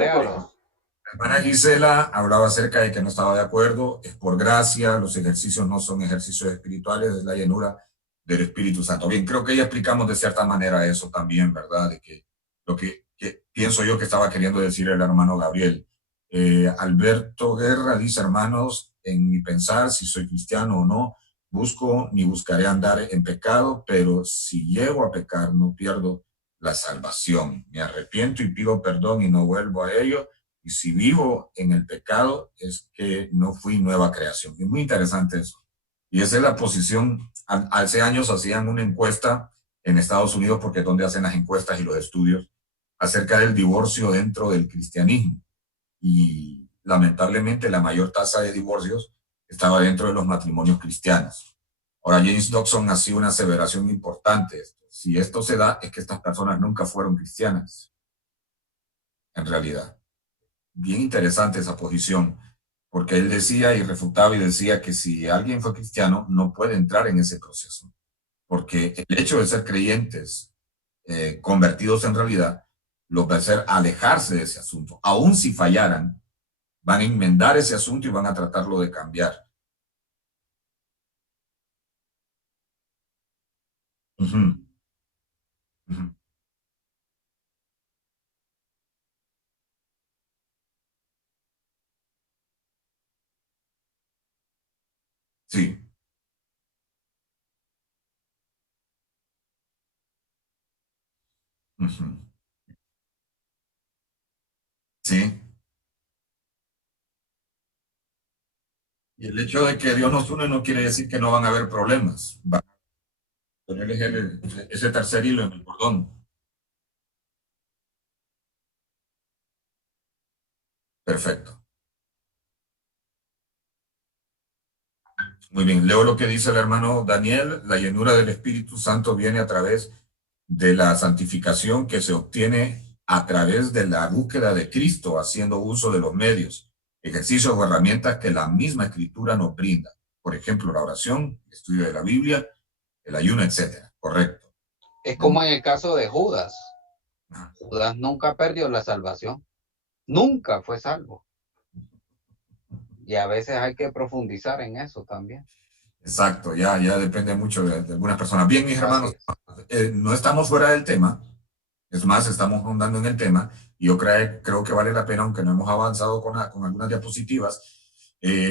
La hermana Gisela hablaba acerca de que no estaba de acuerdo. Es por gracia, los ejercicios no son ejercicios espirituales, es la llenura del Espíritu Santo. Bien, creo que ya explicamos de cierta manera eso también, ¿verdad? De que lo que pienso yo que estaba queriendo decir el hermano Gabriel. Alberto Guerra dice, hermanos, en mi pensar, si soy cristiano o no, busco ni buscaré andar en pecado, pero si llego a pecar, no pierdo la salvación. Me arrepiento y pido perdón y no vuelvo a ello. Y si vivo en el pecado, es que no fui nueva creación. Es muy interesante eso. Y esa es la posición. Hace años hacían una encuesta en Estados Unidos, porque es donde hacen las encuestas y los estudios, acerca del divorcio dentro del cristianismo. Y lamentablemente la mayor tasa de divorcios estaba dentro de los matrimonios cristianos. Ahora, James Dobson hacía una aseveración importante. Si esto se da, es que estas personas nunca fueron cristianas, en realidad. Bien interesante esa posición, porque él decía y refutaba y decía que si alguien fue cristiano, no puede entrar en ese proceso, porque el hecho de ser creyentes, convertidos en realidad, los va a hacer alejarse de ese asunto. Aún si fallaran, van a enmendar ese asunto y van a tratarlo de cambiar. Ujú. Sí. Ujú. Sí. Y el hecho de que Dios nos une no quiere decir que no van a haber problemas. Va a tener ese tercer hilo en el cordón. Perfecto. Muy bien. Leo lo que dice el hermano Daniel. La llenura del Espíritu Santo viene a través de la santificación que se obtiene a través de la búsqueda de Cristo, haciendo uso de los medios, ejercicios o herramientas que la misma Escritura nos brinda. Por ejemplo, la oración, el estudio de la Biblia, el ayuno, etcétera. Correcto. Es como en el caso de Judas. Judas nunca perdió la salvación. Nunca fue salvo. Y a veces hay que profundizar en eso también. Exacto, ya depende mucho de algunas personas. Bien, mis hermanos, no estamos fuera del tema, es más, estamos rondando en el tema, y yo creo que vale la pena, aunque no hemos avanzado con algunas diapositivas.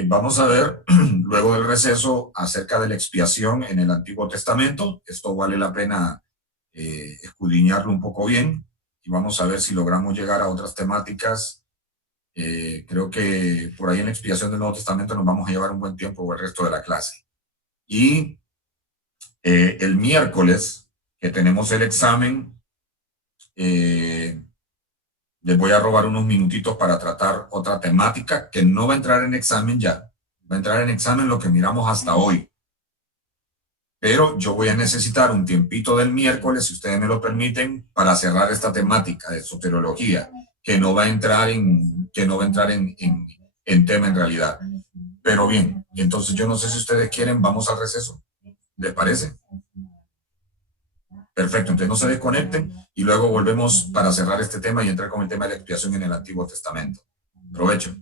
Vamos a ver luego del receso acerca de la expiación en el Antiguo Testamento. Esto vale la pena escudriñarlo un poco bien, y vamos a ver si logramos llegar a otras temáticas. Creo que por ahí en la expiación del Nuevo Testamento nos vamos a llevar un buen tiempo o el resto de la clase. Y el miércoles, que tenemos el examen, les voy a robar unos minutitos para tratar otra temática que no va a entrar en examen ya. Va a entrar en examen lo que miramos hasta hoy. Pero yo voy a necesitar un tiempito del miércoles, si ustedes me lo permiten, para cerrar esta temática de soteriología, que no va a entrar en tema en realidad. Pero bien, entonces yo no sé si ustedes quieren, vamos al receso. ¿Les parece? Perfecto, entonces no se desconecten y luego volvemos para cerrar este tema y entrar con el tema de la expiación en el Antiguo Testamento. Provecho.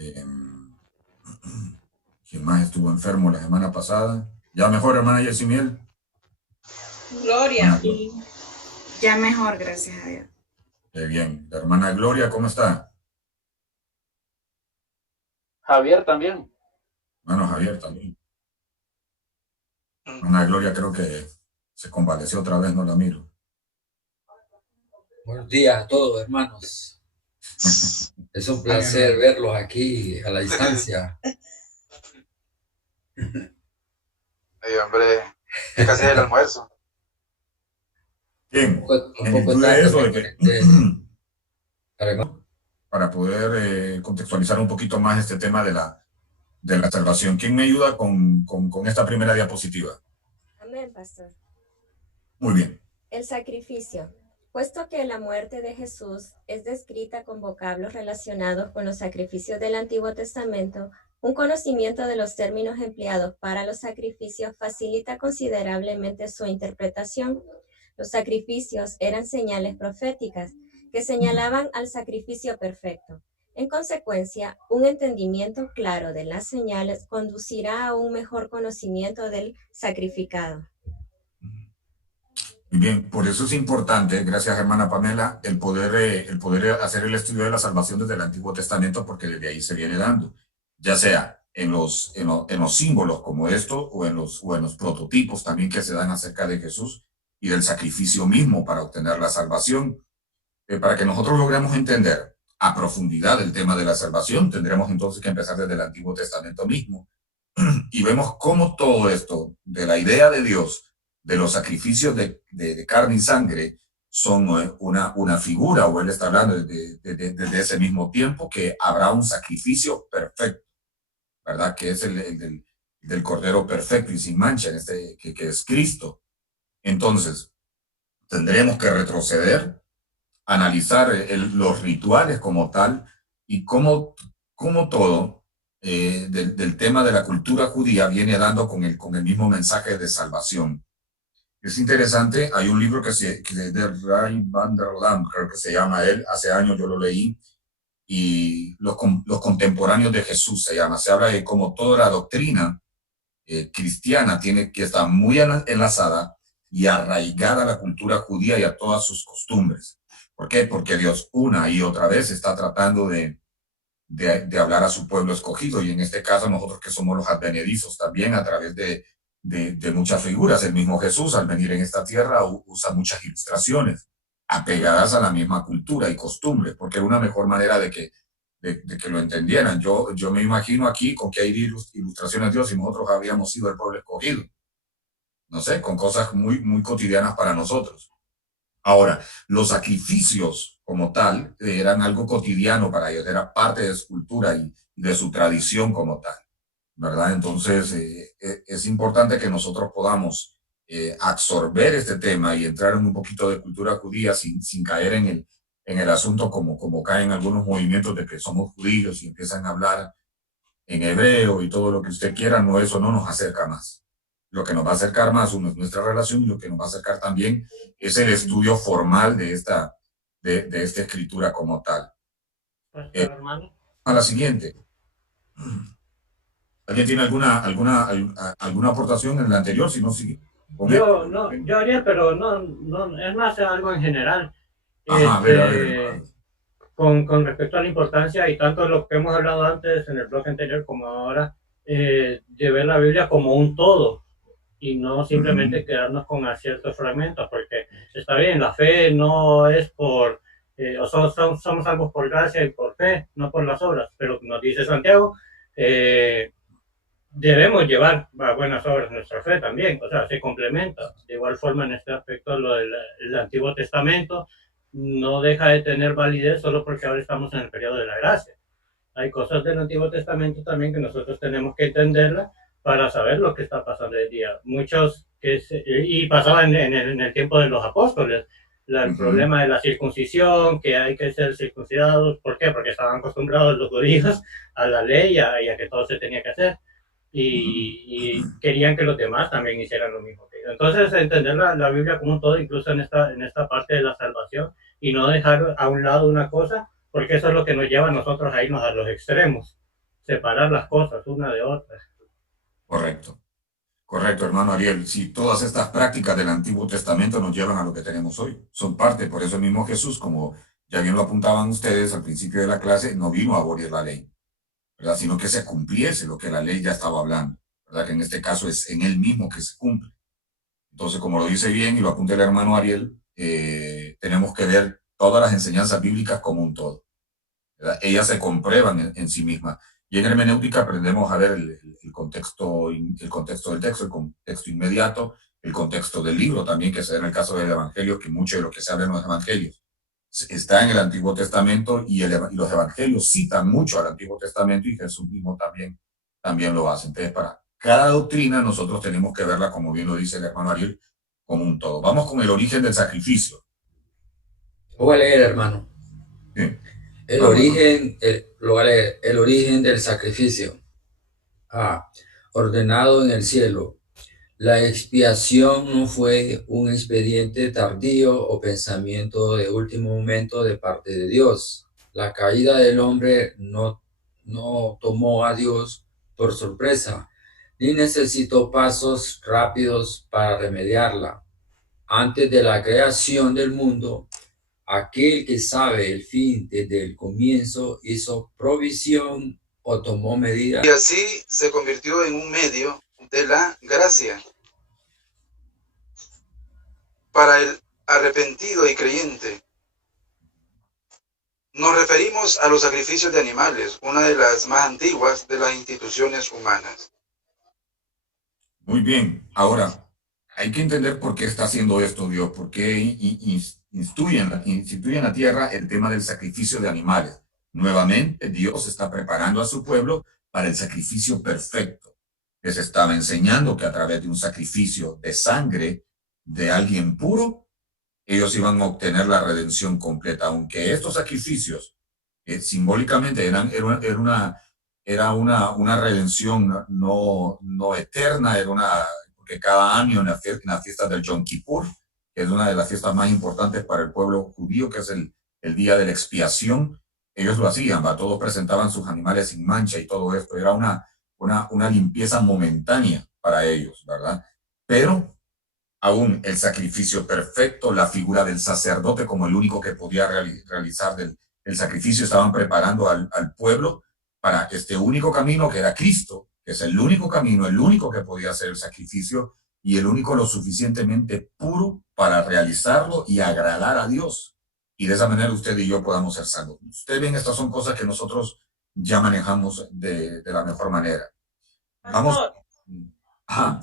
Eh, ¿Quién más estuvo enfermo la semana pasada? ¿Ya mejor, hermana Yesimiel? Gloria. Ya mejor, gracias a Dios. Qué bien. La hermana Gloria, ¿cómo está? Javier también. Bueno, Javier también. Hermana Gloria creo que se convaleció otra vez, no la miro. Buenos días a todos, hermanos. Es un placer verlos aquí a la distancia. Ay, hombre, casi el almuerzo. Bien, Un poco tarde, eso de que, para poder contextualizar un poquito más este tema de la salvación. ¿Quién me ayuda con esta primera diapositiva? Amén, pastor. Muy bien. El sacrificio. Puesto que la muerte de Jesús es descrita con vocablos relacionados con los sacrificios del Antiguo Testamento, un conocimiento de los términos empleados para los sacrificios facilita considerablemente su interpretación. Los sacrificios eran señales proféticas que señalaban al sacrificio perfecto. En consecuencia, un entendimiento claro de las señales conducirá a un mejor conocimiento del sacrificado. Muy bien, por eso es importante, gracias hermana Pamela, el poder hacer el estudio de la salvación desde el Antiguo Testamento, porque desde ahí se viene dando, ya sea en los símbolos como esto o en los prototipos también que se dan acerca de Jesús y del sacrificio mismo para obtener la salvación. Para que nosotros logremos entender a profundidad el tema de la salvación, tendremos entonces que empezar desde el Antiguo Testamento mismo. Y vemos cómo todo esto, de la idea de Dios, de los sacrificios de carne y sangre, son una figura, o él está hablando desde ese mismo tiempo, que habrá un sacrificio perfecto, ¿verdad? Que es el del Cordero perfecto y sin mancha, que es Cristo. Entonces, tendremos que retroceder, analizar los rituales como tal y cómo todo del tema de la cultura judía viene dando con el mismo mensaje de salvación. Es interesante, hay un libro que es de Ray van der Lam, creo que se llama él, hace años yo lo leí, y los contemporáneos de Jesús se llama. Se habla de cómo toda la doctrina cristiana tiene que estar muy enlazada y arraigada a la cultura judía y a todas sus costumbres. ¿Por qué? Porque Dios una y otra vez está tratando de hablar a su pueblo escogido, y en este caso nosotros que somos los advenedizos también a través de muchas figuras. El mismo Jesús al venir en esta tierra usa muchas ilustraciones apegadas a la misma cultura y costumbres, porque era una mejor manera de que lo entendieran. Yo me imagino aquí con que hay ilustraciones de Dios y nosotros habíamos sido el pueblo escogido. No sé, con cosas muy, muy cotidianas para nosotros. Ahora, los sacrificios como tal eran algo cotidiano para ellos, era parte de su cultura y de su tradición como tal, ¿verdad? Entonces, es importante que nosotros podamos absorber este tema y entrar en un poquito de cultura judía sin caer en el asunto como caen algunos movimientos de que somos judíos y empiezan a hablar en hebreo y todo lo que usted quiera. No, eso no nos acerca más. Lo que nos va a acercar más es nuestra relación, y lo que nos va a acercar también es el estudio formal de esta escritura como tal. A la siguiente. ¿Alguien tiene alguna aportación en la anterior? Si no, sigue. Yo haría, pero no, es más algo en general. Ajá, a ver. Con respecto a la importancia y tanto lo que hemos hablado antes en el blog anterior como ahora, de ver la Biblia como un todo y no simplemente quedarnos con ciertos fragmentos, porque está bien, la fe no es por, somos salvos por gracia y por fe, no por las obras, pero nos dice Santiago, debemos llevar a buenas obras nuestra fe también, o sea, se complementa. De igual forma, en este aspecto, lo del Antiguo Testamento no deja de tener validez solo porque ahora estamos en el periodo de la gracia. Hay cosas del Antiguo Testamento también que nosotros tenemos que entenderla para saber lo que está pasando hoy día. Y pasaba en el tiempo de los apóstoles, el problema de la circuncisión, que hay que ser circuncidados. ¿Por qué? Porque estaban acostumbrados los judíos a la ley y a que todo se tenía que hacer. Y querían que los demás también hicieran lo mismo. Entonces, entender la Biblia como un todo, incluso en esta parte de la salvación, y no dejar a un lado una cosa, porque eso es lo que nos lleva a nosotros a irnos a los extremos. separar las cosas una de otras. Correcto. Correcto, hermano Ariel. Sí, todas estas prácticas del Antiguo Testamento nos llevan a lo que tenemos hoy. Son parte, por eso mismo Jesús, como ya bien lo apuntaban ustedes al principio de la clase, no vino a abolir la ley, ¿verdad? Sino que se cumpliese lo que la ley ya estaba hablando, ¿verdad? Que en este caso es en él mismo que se cumple. Entonces, como lo dice bien y lo apunta el hermano Ariel, tenemos que ver todas las enseñanzas bíblicas como un todo, ¿verdad? Ellas se comprueban en sí mismas. Y en hermenéutica aprendemos a ver el contexto del texto, el contexto inmediato, el contexto del libro también, que se da en el caso del Evangelio, que mucho de lo que se habla en los Evangelios está en el Antiguo Testamento y los Evangelios citan mucho al Antiguo Testamento y Jesús mismo también lo hace. Entonces, para cada doctrina nosotros tenemos que verla, como bien lo dice el hermano Ariel, como un todo. Vamos con el origen del sacrificio. Lo voy a leer, hermano. Sí. El origen del sacrificio. Ordenado en el cielo. La expiación no fue un expediente tardío o pensamiento de último momento de parte de Dios. La caída del hombre no tomó a Dios por sorpresa, ni necesitó pasos rápidos para remediarla. Antes de la creación del mundo, aquel que sabe el fin desde el comienzo hizo provisión o tomó medidas. Y así se convirtió en un medio de la gracia para el arrepentido y creyente. Nos referimos a los sacrificios de animales, una de las más antiguas de las instituciones humanas. Muy bien. Ahora, hay que entender por qué está haciendo esto Dios, por qué instituye en la tierra el tema del sacrificio de animales. Nuevamente, Dios está preparando a su pueblo para el sacrificio perfecto. Les estaba enseñando que a través de un sacrificio de sangre de alguien puro, ellos iban a obtener la redención completa, aunque estos sacrificios simbólicamente era una redención no eterna, porque cada año en la fiesta del Yom Kippur, que es una de las fiestas más importantes para el pueblo judío, que es el día de la expiación, ellos lo hacían, todos presentaban sus animales sin mancha y todo esto, era una limpieza momentánea para ellos, ¿verdad? Pero aún el sacrificio perfecto, la figura del sacerdote como el único que podía realizar el sacrificio, estaban preparando al pueblo para este único camino que era Cristo, que es el único camino, el único que podía hacer el sacrificio y el único lo suficientemente puro para realizarlo y agradar a Dios. Y de esa manera usted y yo podamos ser salvos. Ustedes ven, estas son cosas que nosotros ya manejamos de la mejor manera. Vamos.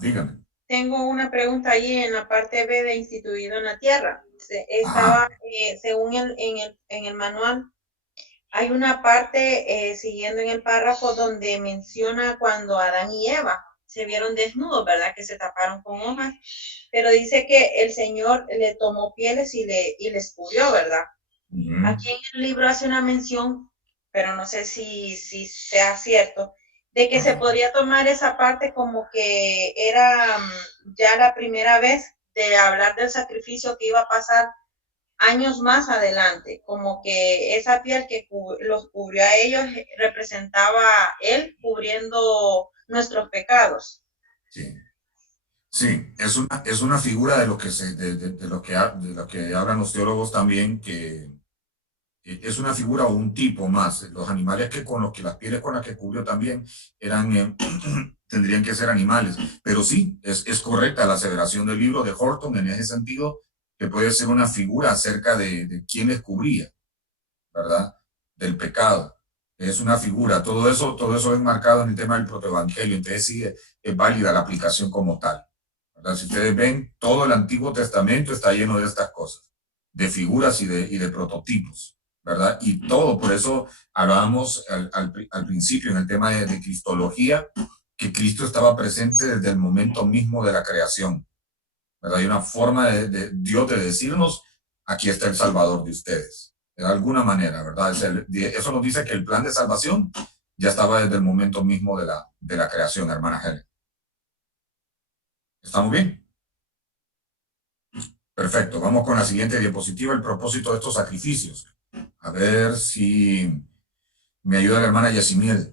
Dígame. Tengo una pregunta ahí en la parte B de instituido en la tierra. Estaba, según en el manual, hay una parte siguiendo en el párrafo donde menciona cuando Adán y Eva se vieron desnudos, ¿verdad? Que se taparon con hojas, pero dice que el Señor le tomó pieles y les cubrió, ¿verdad? Aquí en el libro hace una mención, pero no sé si sea cierto, de que se podría tomar esa parte como que era ya la primera vez de hablar del sacrificio que iba a pasar años más adelante, como que esa piel que los cubrió a ellos representaba él cubriendo nuestros pecados. Sí, es una figura de lo que hablan los teólogos también, que es una figura o un tipo más. Los animales las pieles con las que cubrió también tendrían que ser animales. Pero sí, es correcta la aseveración del libro de Horton en ese sentido, que puede ser una figura acerca de quién les cubría, ¿verdad? Del pecado. Es una figura. Todo eso es enmarcado en el tema del protoevangelio. Entonces sí es válida la aplicación como tal, ¿verdad? Si ustedes ven, todo el Antiguo Testamento está lleno de estas cosas, de figuras y de prototipos, ¿verdad? Y todo, por eso hablábamos al principio en el tema de cristología, que Cristo estaba presente desde el momento mismo de la creación, ¿verdad? Hay una forma de Dios de decirnos, aquí está el Salvador de ustedes, de alguna manera, ¿verdad? Eso nos dice que el plan de salvación ya estaba desde el momento mismo de la creación, hermana Helen. ¿Estamos bien? Perfecto, vamos con la siguiente diapositiva, el propósito de estos sacrificios. A ver si me ayuda la hermana Yasimiel.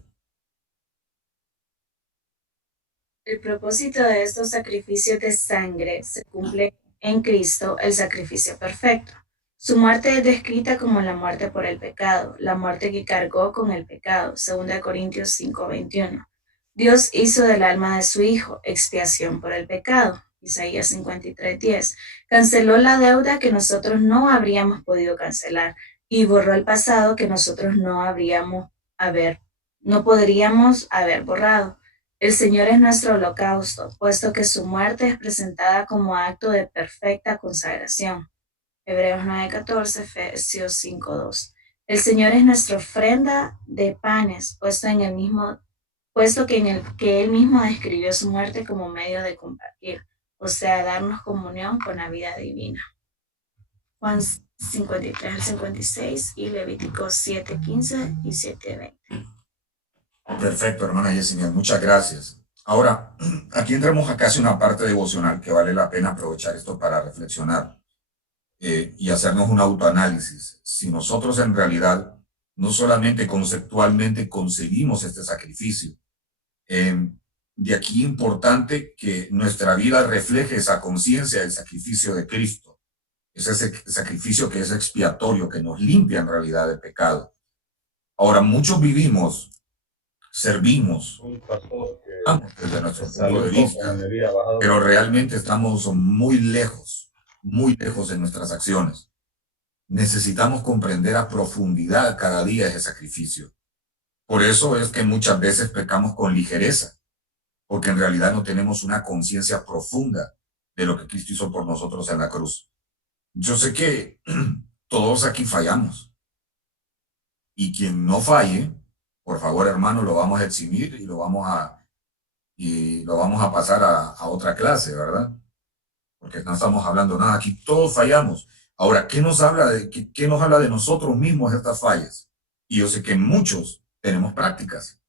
El propósito de estos sacrificios de sangre se cumple en Cristo, el sacrificio perfecto. Su muerte es descrita como la muerte por el pecado, la muerte que cargó con el pecado, 2 Corintios 5:21. Dios hizo del alma de su Hijo expiación por el pecado, Isaías 53:10. Canceló la deuda que nosotros no habríamos podido cancelar y borró el pasado que nosotros no podríamos haber borrado. El Señor es nuestro holocausto, puesto que su muerte es presentada como acto de perfecta consagración. Hebreos 9:14, Efesios 5:2. El Señor es nuestra ofrenda de panes, puesto que Él mismo describió su muerte como medio de compartir, o sea, darnos comunión con la vida divina. Juan 53-56 y Levítico 7:15 y 7:20. Perfecto, hermana Yesenia, muchas gracias. Ahora, aquí entramos a casi una parte devocional que vale la pena aprovechar esto para reflexionar y hacernos un autoanálisis. Si nosotros en realidad no solamente conceptualmente conseguimos este sacrificio, de aquí importante que nuestra vida refleje esa conciencia del sacrificio de Cristo, ese sacrificio que es expiatorio, que nos limpia en realidad del pecado. Ahora, muchos servimos desde nuestro punto de vista, pero realmente estamos muy lejos en nuestras acciones. Necesitamos comprender a profundidad cada día ese sacrificio. Por eso es que muchas veces pecamos con ligereza, porque en realidad no tenemos una conciencia profunda de lo que Cristo hizo por nosotros en la cruz. Yo sé que todos aquí fallamos, y quien no falle, por favor, hermano, lo vamos a eximir y lo vamos a pasar a otra clase, ¿verdad? Porque no estamos hablando nada, aquí todos fallamos. Ahora, ¿qué nos habla de nosotros mismos estas fallas? Y yo sé que muchos tenemos prácticas,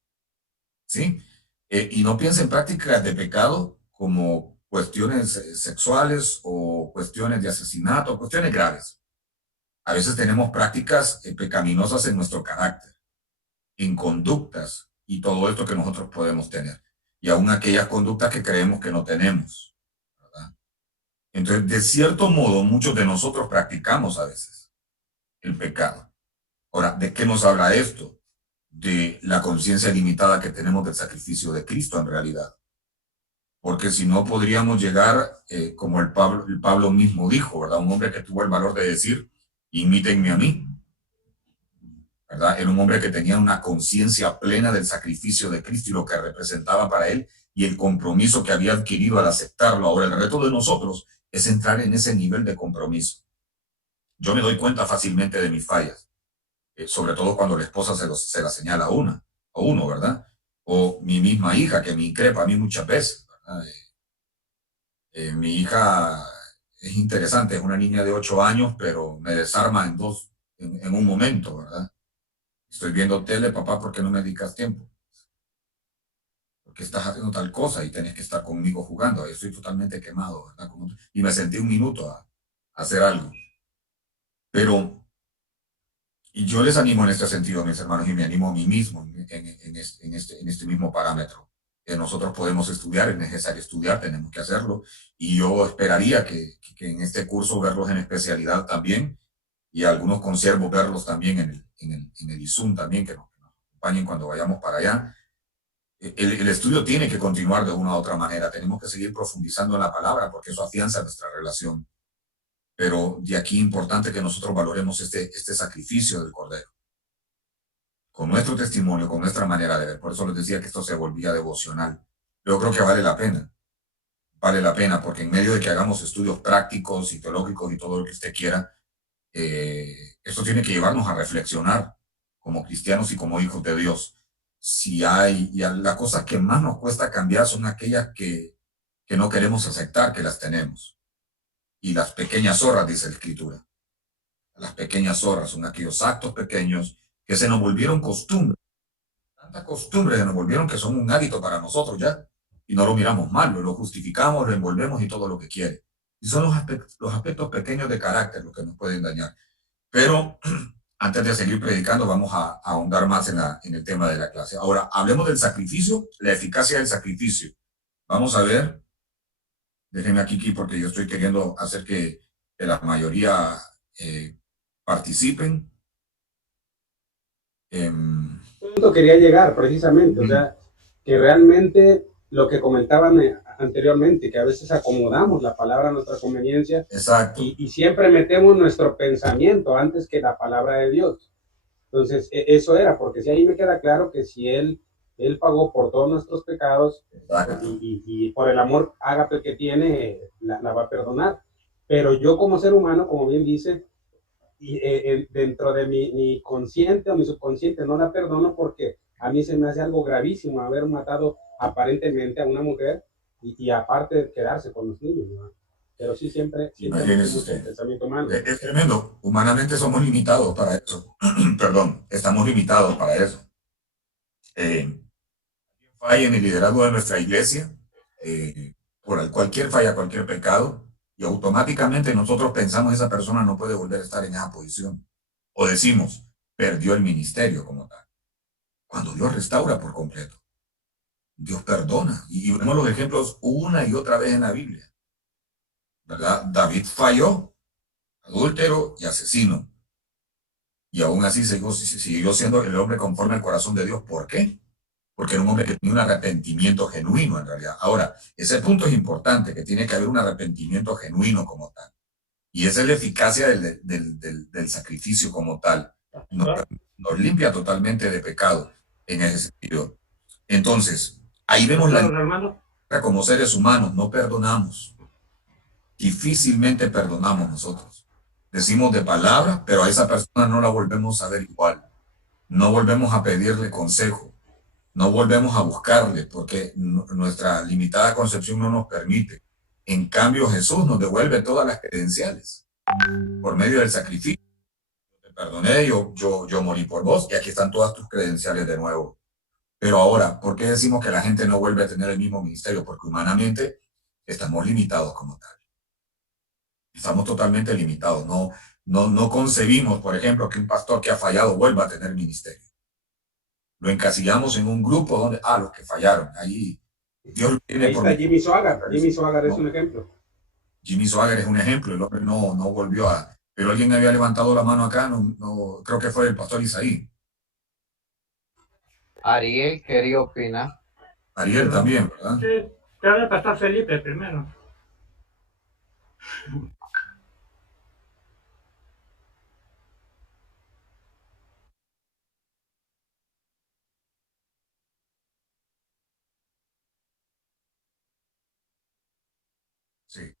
¿sí? Y no piensen en prácticas de pecado como cuestiones sexuales o cuestiones de asesinato, cuestiones graves. A veces tenemos prácticas pecaminosas en nuestro carácter, en conductas y todo esto que nosotros podemos tener. Y aún aquellas conductas que creemos que no tenemos, ¿verdad? Entonces, de cierto modo, muchos de nosotros practicamos a veces el pecado. Ahora, ¿de qué nos habla esto? De la conciencia limitada que tenemos del sacrificio de Cristo en realidad. Porque si no podríamos llegar, como el Pablo mismo dijo, ¿verdad? Un hombre que tuvo el valor de decir, imítenme a mí, ¿verdad? Era un hombre que tenía una conciencia plena del sacrificio de Cristo y lo que representaba para él y el compromiso que había adquirido al aceptarlo. Ahora, el reto de nosotros es entrar en ese nivel de compromiso. Yo me doy cuenta fácilmente de mis fallas, sobre todo cuando la esposa se la señala a uno, ¿verdad? O mi misma hija, que me increpa a mí muchas veces, ¿verdad? Mi hija es interesante, es una niña de 8 años, pero me desarma en un momento, ¿verdad? Estoy viendo tele, papá, ¿por qué no me dedicas tiempo? Porque estás haciendo tal cosa y tenés que estar conmigo jugando. Yo estoy totalmente quemado, ¿verdad? Y me sentí un minuto a hacer algo. Pero, y yo les animo en este sentido, mis hermanos, y me animo a mí mismo en este mismo parámetro. Nosotros podemos estudiar, es necesario estudiar, tenemos que hacerlo. Y yo esperaría que en este curso verlos en especialidad también, y algunos consiervos verlos también en el ISUM también, que nos acompañen cuando vayamos para allá. El estudio tiene que continuar de una u otra manera. Tenemos que seguir profundizando en la palabra porque eso afianza nuestra relación. Pero de aquí importante que nosotros valoremos este sacrificio del Cordero. Con nuestro testimonio, con nuestra manera de ver. Por eso les decía que esto se volvía devocional. Yo creo que vale la pena. Vale la pena porque en medio de que hagamos estudios prácticos y teológicos y todo lo que usted quiera, esto tiene que llevarnos a reflexionar como cristianos y como hijos de Dios. Las cosas que más nos cuesta cambiar son aquellas que no queremos aceptar que las tenemos. Y las pequeñas zorras, dice la Escritura. Las pequeñas zorras son aquellos actos pequeños que se nos volvieron costumbre. Tanta costumbre se nos volvieron que son un hábito para nosotros ya. Y no lo miramos mal, lo justificamos, lo envolvemos y todo lo que quiere. Y son los aspectos pequeños de carácter los que nos pueden dañar. Pero antes de seguir predicando, vamos a ahondar más en el tema de la clase. Ahora, hablemos del sacrificio, la eficacia del sacrificio. Vamos a ver, déjenme aquí porque yo estoy queriendo hacer que la mayoría participen. Punto quería llegar precisamente, o sea, que realmente lo que comentaban anteriormente, que a veces acomodamos la palabra a nuestra conveniencia. Exacto. Y siempre metemos nuestro pensamiento antes que la palabra de Dios. Entonces, eso era, porque si ahí me queda claro que si Él pagó por todos nuestros pecados y por el amor ágape que tiene, la va a perdonar. Pero yo como ser humano, como bien dice, dentro de mi consciente o mi subconsciente no la perdono porque a mí se me hace algo gravísimo haber matado aparentemente a una mujer y aparte de quedarse con los niños, ¿no? Pero sí siempre Imagínese usted. El pensamiento humano. Es tremendo. Humanamente somos limitados para eso. Perdón, estamos limitados para eso. Falla en el liderazgo de nuestra iglesia, por cualquier falla, cualquier pecado, y automáticamente nosotros pensamos esa persona no puede volver a estar en esa posición. O decimos, perdió el ministerio como tal. Cuando Dios restaura por completo, Dios perdona. Y vemos los ejemplos una y otra vez en la Biblia. ¿Verdad? David falló, adúltero y asesino. Y aún así siguió siendo el hombre conforme al corazón de Dios. ¿Por qué? Porque era un hombre que tenía un arrepentimiento genuino en realidad. Ahora, ese punto es importante, que tiene que haber un arrepentimiento genuino como tal. Y esa es la eficacia del sacrificio como tal. Nos limpia totalmente de pecado en ese sentido. Entonces, ahí vemos como seres humanos, no perdonamos. Difícilmente perdonamos nosotros. Decimos de palabra, pero a esa persona no la volvemos a ver igual. No volvemos a pedirle consejo. No volvemos a buscarle porque nuestra limitada concepción no nos permite. En cambio, Jesús nos devuelve todas las credenciales por medio del sacrificio. Te perdoné, yo morí por vos y aquí están todas tus credenciales de nuevo. Pero ahora, ¿por qué decimos que la gente no vuelve a tener el mismo ministerio? Porque humanamente estamos limitados como tal. Estamos totalmente limitados. No concebimos, por ejemplo, que un pastor que ha fallado vuelva a tener ministerio. Lo encasillamos en un grupo donde, los que fallaron, allí Dios tiene. Ahí está Jimmy Swaggart. Jimmy Swaggart es un ejemplo. Jimmy Swaggart es un ejemplo, el hombre no volvió a. Pero alguien había levantado la mano acá, creo que fue el pastor Isaí. Ariel quería opinar. Ariel también, ¿verdad? Sí, claro, el pastor Felipe primero. Sí.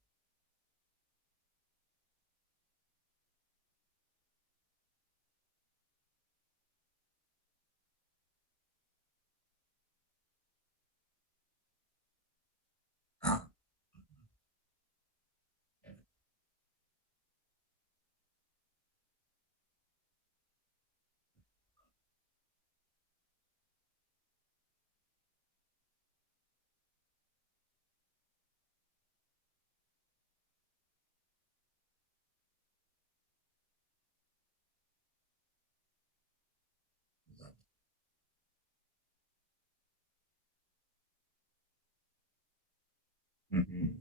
Mm.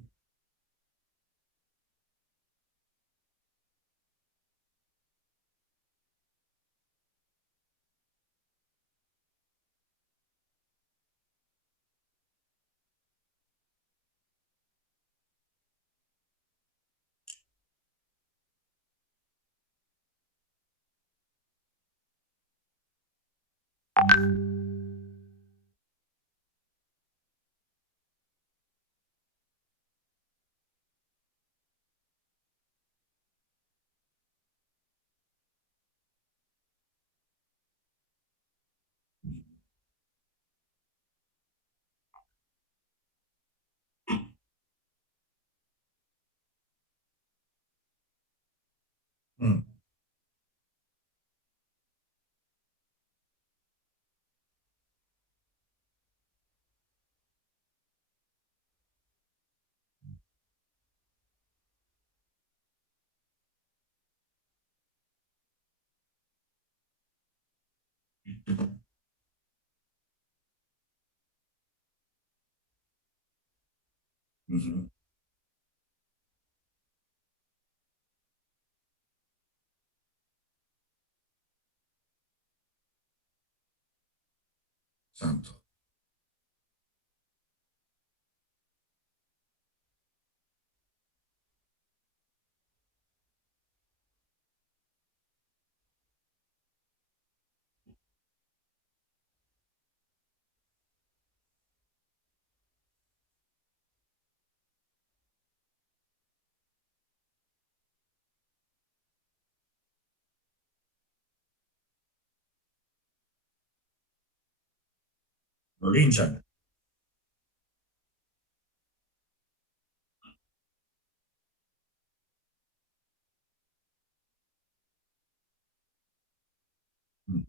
Ujú. Santo. Lo linchan. Ujú.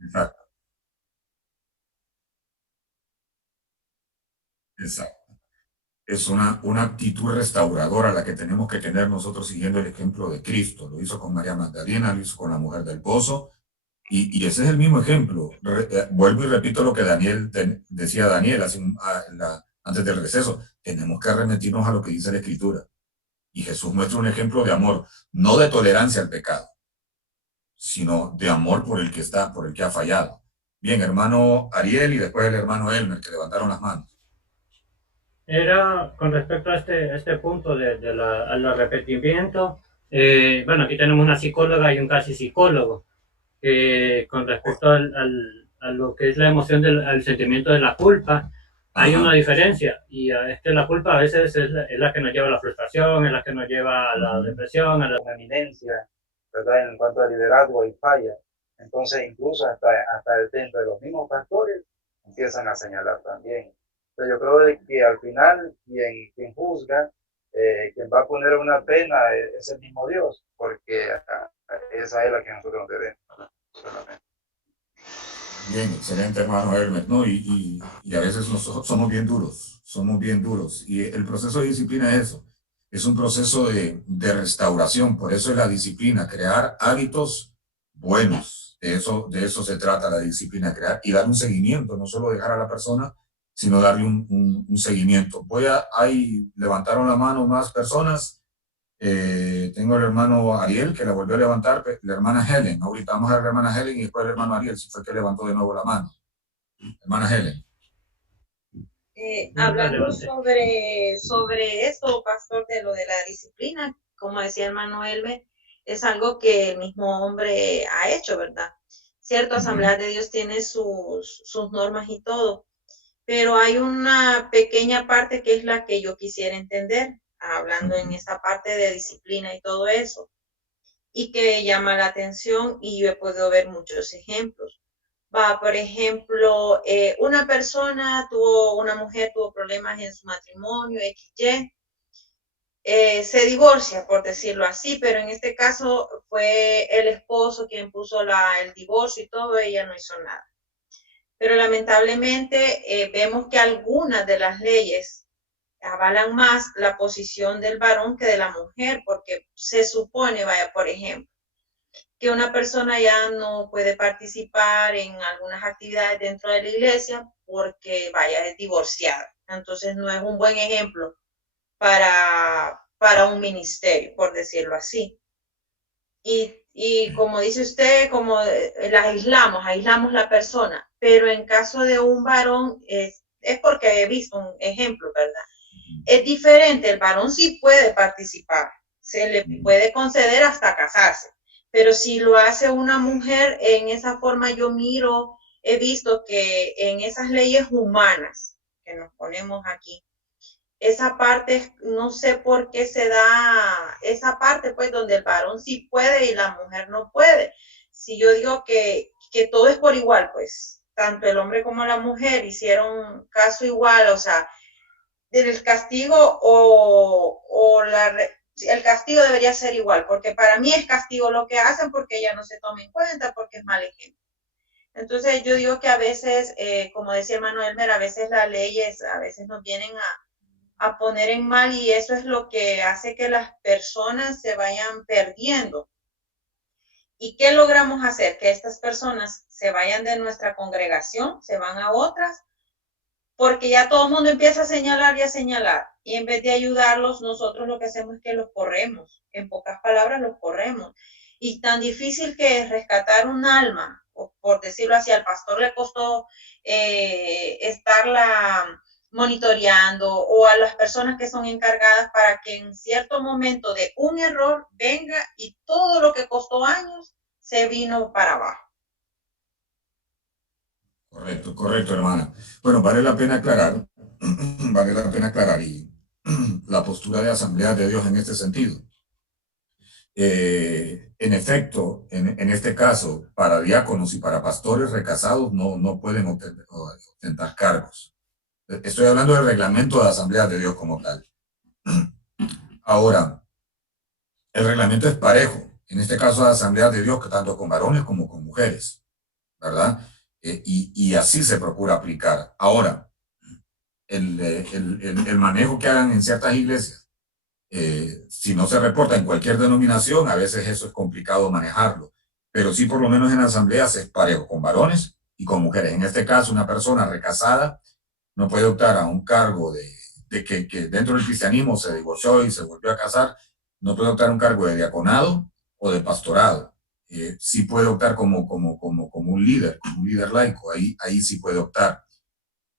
Exacto, exacto. Es una actitud restauradora la que tenemos que tener nosotros siguiendo el ejemplo de Cristo. Lo hizo con María Magdalena, lo hizo con la mujer del pozo, y ese es el mismo ejemplo. Vuelvo y repito lo que decía Daniel antes del receso. Tenemos que arremetirnos a lo que dice la Escritura. Y Jesús muestra un ejemplo de amor, no de tolerancia al pecado, sino de amor por el que ha fallado. Bien, hermano Ariel y después el hermano Elmer, que levantaron las manos. Era con respecto a este punto al arrepentimiento. Bueno, aquí tenemos una psicóloga y un casi psicólogo. Con respecto a lo que es la emoción al sentimiento de la culpa, hay una diferencia. Y es que la culpa a veces es la que nos lleva a la frustración, es la que nos lleva a la depresión, a la eminencia, ¿verdad? En cuanto a liderazgo y falla. Entonces, incluso hasta dentro de los mismos pastores empiezan a señalar también. Pero yo creo de que al final quien juzga, quien va a poner una pena es el mismo Dios, porque esa es la que nosotros debemos. Solamente. Bien, excelente, hermano Hermes, ¿no? Y a veces nosotros somos bien duros. Y el proceso de disciplina es eso, es un proceso de restauración, por eso es la disciplina, crear hábitos buenos. De eso se trata la disciplina, crear y dar un seguimiento, no solo dejar a la persona, sino darle un seguimiento. Ahí levantaron la mano más personas. Tengo el hermano Ariel que la volvió a levantar, la hermana Helen. Ahorita vamos a ver la hermana Helen y después el hermano Ariel, si fue que levantó de nuevo la mano. Hermana Helen. Hablando sobre esto, pastor, de lo de la disciplina, como decía el hermano Elbe, es algo que el mismo hombre ha hecho, ¿verdad? Cierto, Asamblea de Dios tiene sus normas y todo, pero hay una pequeña parte que es la que yo quisiera entender, hablando en esa parte de disciplina y todo eso, y que llama la atención, y yo he podido ver muchos ejemplos. Por ejemplo, una mujer tuvo problemas en su matrimonio, XY, se divorcia, por decirlo así, pero en este caso fue el esposo quien puso el divorcio y todo, ella no hizo nada. Pero lamentablemente vemos que algunas de las leyes avalan más la posición del varón que de la mujer, porque se supone, por ejemplo, que una persona ya no puede participar en algunas actividades dentro de la iglesia porque, es divorciada. Entonces no es un buen ejemplo para un ministerio, por decirlo así. Y como dice usted, como la aislamos la persona, pero en caso de un varón es porque he visto un ejemplo, ¿verdad? Es diferente, el varón sí puede participar, se le puede conceder hasta casarse, pero si lo hace una mujer, en esa forma he visto que en esas leyes humanas que nos ponemos aquí, esa parte, no sé por qué se da esa parte, pues, donde el varón sí puede y la mujer no puede. Si yo digo que todo es por igual, pues, tanto el hombre como la mujer hicieron caso igual, o sea, el castigo el castigo debería ser igual, porque para mí es castigo lo que hacen porque ya no se toma en cuenta, porque es mal ejemplo. Entonces yo digo que a veces, como decía Manuel Elmer, a veces las leyes a veces nos vienen a poner en mal, y eso es lo que hace que las personas se vayan perdiendo. ¿Y qué logramos hacer? Que estas personas se vayan de nuestra congregación, se van a otras, porque ya todo el mundo empieza a señalar y a señalar. Y en vez de ayudarlos, nosotros lo que hacemos es que los corremos. En pocas palabras, los corremos. Y tan difícil que es rescatar un alma, o por decirlo así, al pastor le costó estarla monitoreando, o a las personas que son encargadas, para que en cierto momento de un error venga y todo lo que costó años se vino para abajo. Correcto, correcto, hermana. Bueno, vale la pena aclarar, y la postura de Asamblea de Dios en este sentido. En efecto, en este caso, para diáconos y para pastores recasados no pueden ostentar cargos. Estoy hablando del reglamento de Asamblea de Dios como tal. Ahora, el reglamento es parejo. En este caso de Asamblea de Dios, que tanto con varones como con mujeres, ¿verdad? Y así se procura aplicar. Ahora, el manejo que hagan en ciertas iglesias, si no se reporta en cualquier denominación, a veces eso es complicado manejarlo, pero sí por lo menos en asambleas es parejo, con varones y con mujeres. En este caso, una persona recasada no puede optar a un cargo de que dentro del cristianismo se divorció y se volvió a casar, no puede optar a un cargo de diaconado o de pastorado. Sí puede optar como un líder laico, ahí sí puede optar.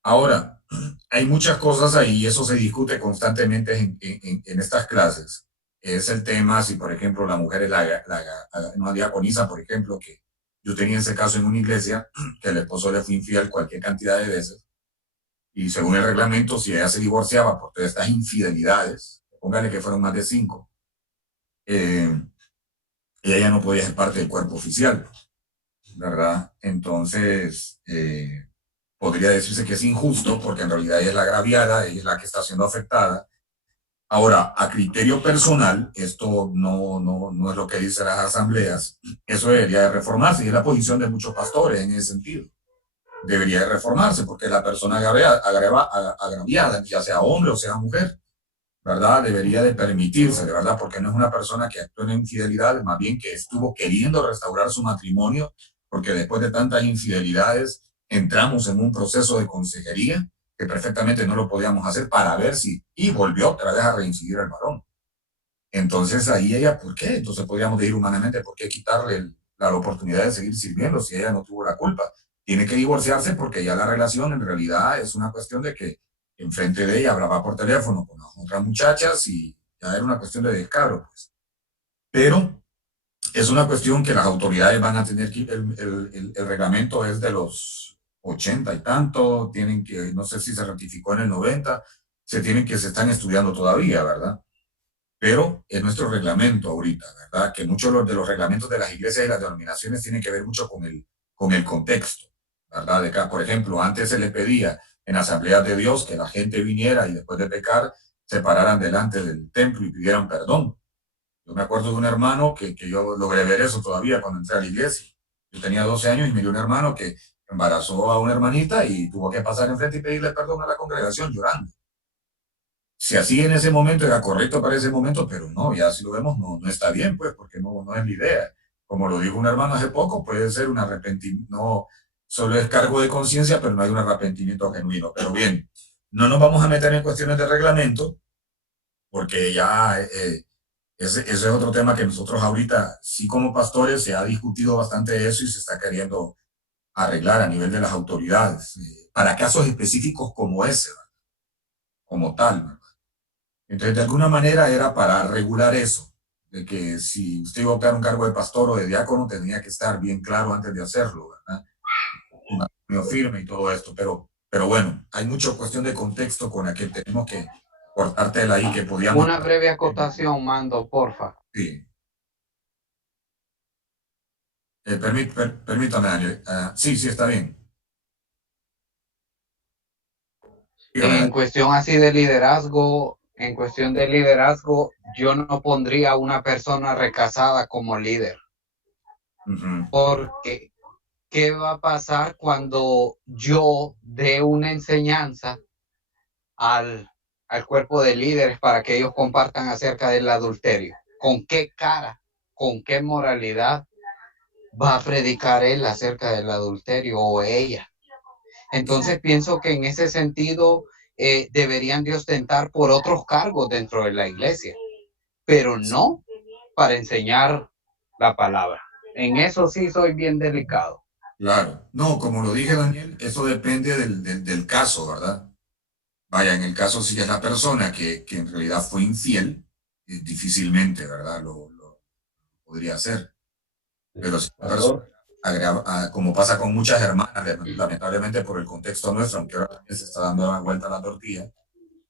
Ahora, hay muchas cosas ahí y eso se discute constantemente en estas clases. Es el tema si, por ejemplo, la mujer es no diaconiza, por ejemplo, que yo tenía ese caso en una iglesia, que el esposo le fue infiel cualquier cantidad de veces, y según el reglamento, si ella se divorciaba por todas estas infidelidades, póngale que fueron más de 5, ella ya no podía ser parte del cuerpo oficial, ¿verdad? Entonces, podría decirse que es injusto porque en realidad ella es la agraviada, ella es la que está siendo afectada. Ahora, a criterio personal, esto no es lo que dicen las asambleas, eso debería de reformarse y es la posición de muchos pastores en ese sentido. Debería de reformarse porque la persona agraviada, ya sea hombre o sea mujer, ¿verdad? Debería de permitirse, de verdad, porque no es una persona que actuó en infidelidad, más bien que estuvo queriendo restaurar su matrimonio, porque después de tantas infidelidades entramos en un proceso de consejería que perfectamente no lo podíamos hacer para ver si, y volvió otra vez a reincidir el varón. Entonces ahí ella, ¿por qué? Entonces podríamos decir humanamente, ¿por qué quitarle la oportunidad de seguir sirviendo si ella no tuvo la culpa? Tiene que divorciarse porque ya la relación en realidad es una cuestión de que enfrente de ella hablaba por teléfono con otras muchachas y ya era una cuestión de descaro, pues. Pero es una cuestión que las autoridades van a tener que, el reglamento es de los 80 y tanto, tienen que, no sé si se ratificó en el 90, se están estudiando todavía, ¿verdad? Pero es nuestro reglamento ahorita, ¿verdad? Que muchos de los reglamentos de las iglesias y las denominaciones tienen que ver mucho con el contexto, ¿verdad? De acá, por ejemplo, antes se le pedía en asambleas de Dios que la gente viniera y después de pecar se pararan delante del templo y pidieran perdón. Yo me acuerdo de un hermano que yo logré ver eso todavía cuando entré a la iglesia. Yo tenía 12 años y me dio un hermano que embarazó a una hermanita y tuvo que pasar enfrente y pedirle perdón a la congregación llorando. Si así en ese momento era correcto para ese momento, pero no, ya si lo vemos no está bien, pues, porque no es la idea. Como lo dijo un hermano hace poco, puede ser un arrepentimiento, no solo es cargo de conciencia, pero no hay un arrepentimiento genuino. Pero bien, no nos vamos a meter en cuestiones de reglamento, porque ya ese es otro tema que nosotros ahorita, sí como pastores, se ha discutido bastante eso y se está queriendo arreglar a nivel de las autoridades, para casos específicos como ese, ¿verdad? Como tal, ¿verdad? Entonces, de alguna manera era para regular eso, de que si usted iba a optar un cargo de pastor o de diácono, tenía que estar bien claro antes de hacerlo, ¿verdad? Un matrimonio firme y todo esto, pero bueno, hay mucha cuestión de contexto con la que tenemos que cortártela ahí, que podíamos... Una breve acotación, Mando, porfa. Sí. Permítame, Daniel. Sí, está bien. En cuestión así de liderazgo, yo no pondría a una persona recasada como líder. Porque, ¿qué va a pasar cuando yo dé una enseñanza al cuerpo de líderes para que ellos compartan acerca del adulterio? ¿Con qué cara, con qué moralidad va a predicar él acerca del adulterio o ella. Entonces pienso que en ese sentido deberían de ostentar por otros cargos dentro de la iglesia, pero no para enseñar la palabra. En eso sí soy bien delicado. Claro, no, como lo dije Daniel, eso depende del caso, ¿verdad? Vaya, en el caso si es la persona que en realidad fue infiel, difícilmente, ¿verdad? Lo podría hacer. Pero si la persona como pasa con muchas hermanas, lamentablemente por el contexto nuestro, aunque ahora también se está dando la vuelta a la tortilla,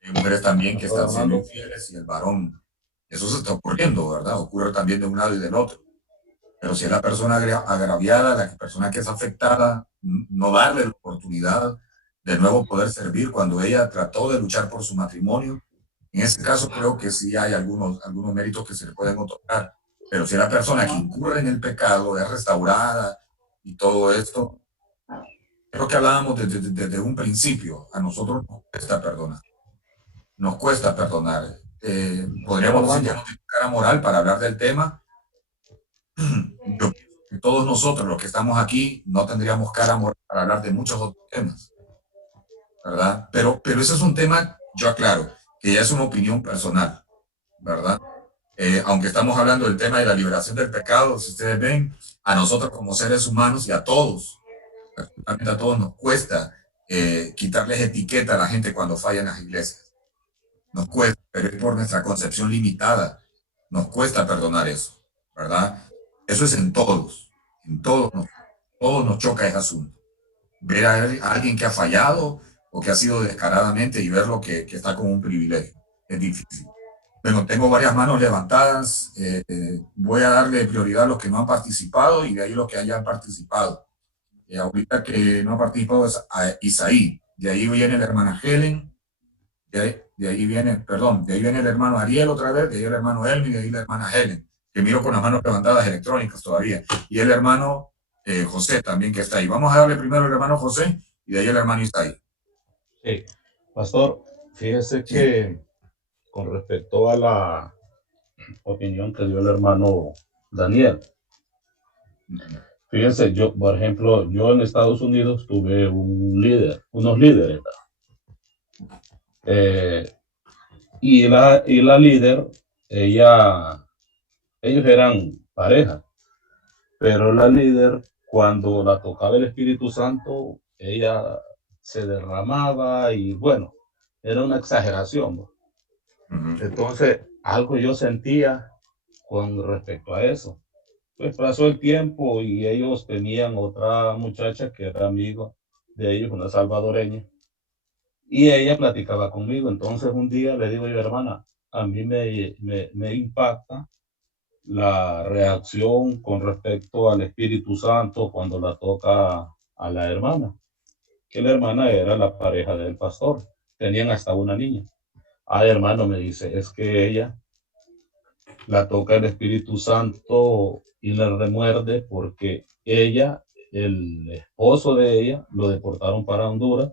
hay mujeres también que están siendo infieles y el varón, eso se está ocurriendo, ¿verdad? Ocurre también de un lado y del otro. Pero si es la persona agraviada, la persona que es afectada, no darle la oportunidad de nuevo poder servir cuando ella trató de luchar por su matrimonio. En ese caso creo que sí hay algunos méritos que se le pueden otorgar. Pero si la persona que incurre en el pecado es restaurada y todo esto, creo que hablábamos desde un principio, a nosotros nos cuesta perdonar. Nos cuesta perdonar. Podríamos decir que no tiene cara moral para hablar del tema. Yo pienso que todos nosotros, los que estamos aquí, no tendríamos cara moral para hablar de muchos otros temas, ¿verdad? Pero ese es un tema, yo aclaro, que ya es una opinión personal, ¿verdad? Aunque estamos hablando del tema de la liberación del pecado, si ustedes ven, a nosotros como seres humanos y a todos nos cuesta quitarles etiqueta a la gente cuando falla en las iglesias. Nos cuesta, pero es por nuestra concepción limitada. Nos cuesta perdonar eso, ¿verdad? Eso es en todos nos choca ese asunto. Ver a alguien que ha fallado o que ha sido descaradamente y verlo que está como un privilegio. Es difícil. Bueno, tengo varias manos levantadas. Voy a darle prioridad a los que no han participado y de ahí los que hayan participado. Ahorita que no ha participado es a Isaí. De ahí viene la hermana Helen. De ahí viene el hermano Ariel otra vez, de ahí el hermano Elmi, de ahí la hermana Helen, que miro con las manos levantadas electrónicas todavía. Y el hermano José también que está ahí. Vamos a darle primero al hermano José y de ahí el hermano Isaí. Sí, pastor, fíjese que con respecto a la opinión que dio el hermano Daniel, fíjense, yo, por ejemplo, yo en Estados Unidos tuve unos líderes, y la líder, ellos eran pareja, pero la líder, cuando la tocaba el Espíritu Santo, ella se derramaba y bueno, era una exageración, ¿no? Entonces, algo yo sentía con respecto a eso. Pues pasó el tiempo y ellos tenían otra muchacha que era amiga de ellos, una salvadoreña, y ella platicaba conmigo. Entonces un día le digo yo, hermana, a mí me impacta la reacción con respecto al Espíritu Santo cuando la toca a la hermana, que la hermana era la pareja del pastor, tenían hasta una niña. Hermano, me dice, es que ella la toca el Espíritu Santo y la remuerde porque ella, el esposo de ella, lo deportaron para Honduras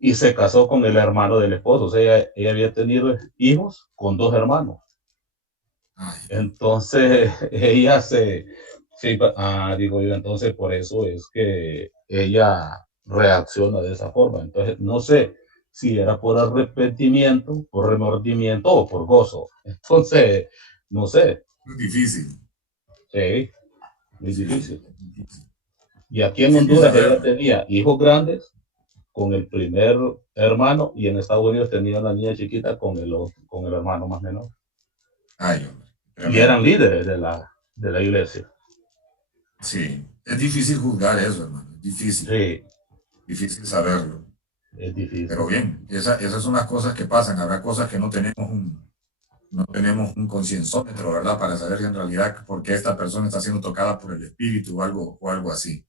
y se casó con el hermano del esposo. O sea, ella había tenido hijos con dos hermanos. Entonces, ella digo yo, entonces por eso es que ella reacciona de esa forma. Entonces, no sé si era por arrepentimiento, por remordimiento o por gozo. Entonces, no sé. Es difícil. Sí, muy difícil. Y aquí en Honduras ella tenía hijos grandes con el primer hermano y en Estados Unidos tenía una niña chiquita con el hermano más menor. Y eran líderes de la iglesia. Sí, es difícil juzgar eso, hermano. Es difícil. Sí. Difícil saberlo. Es difícil. Pero bien, esas son las cosas que pasan. Habrá cosas que no tenemos un concienzómetro, ¿verdad? Para saber en realidad por qué esta persona está siendo tocada por el espíritu o algo así.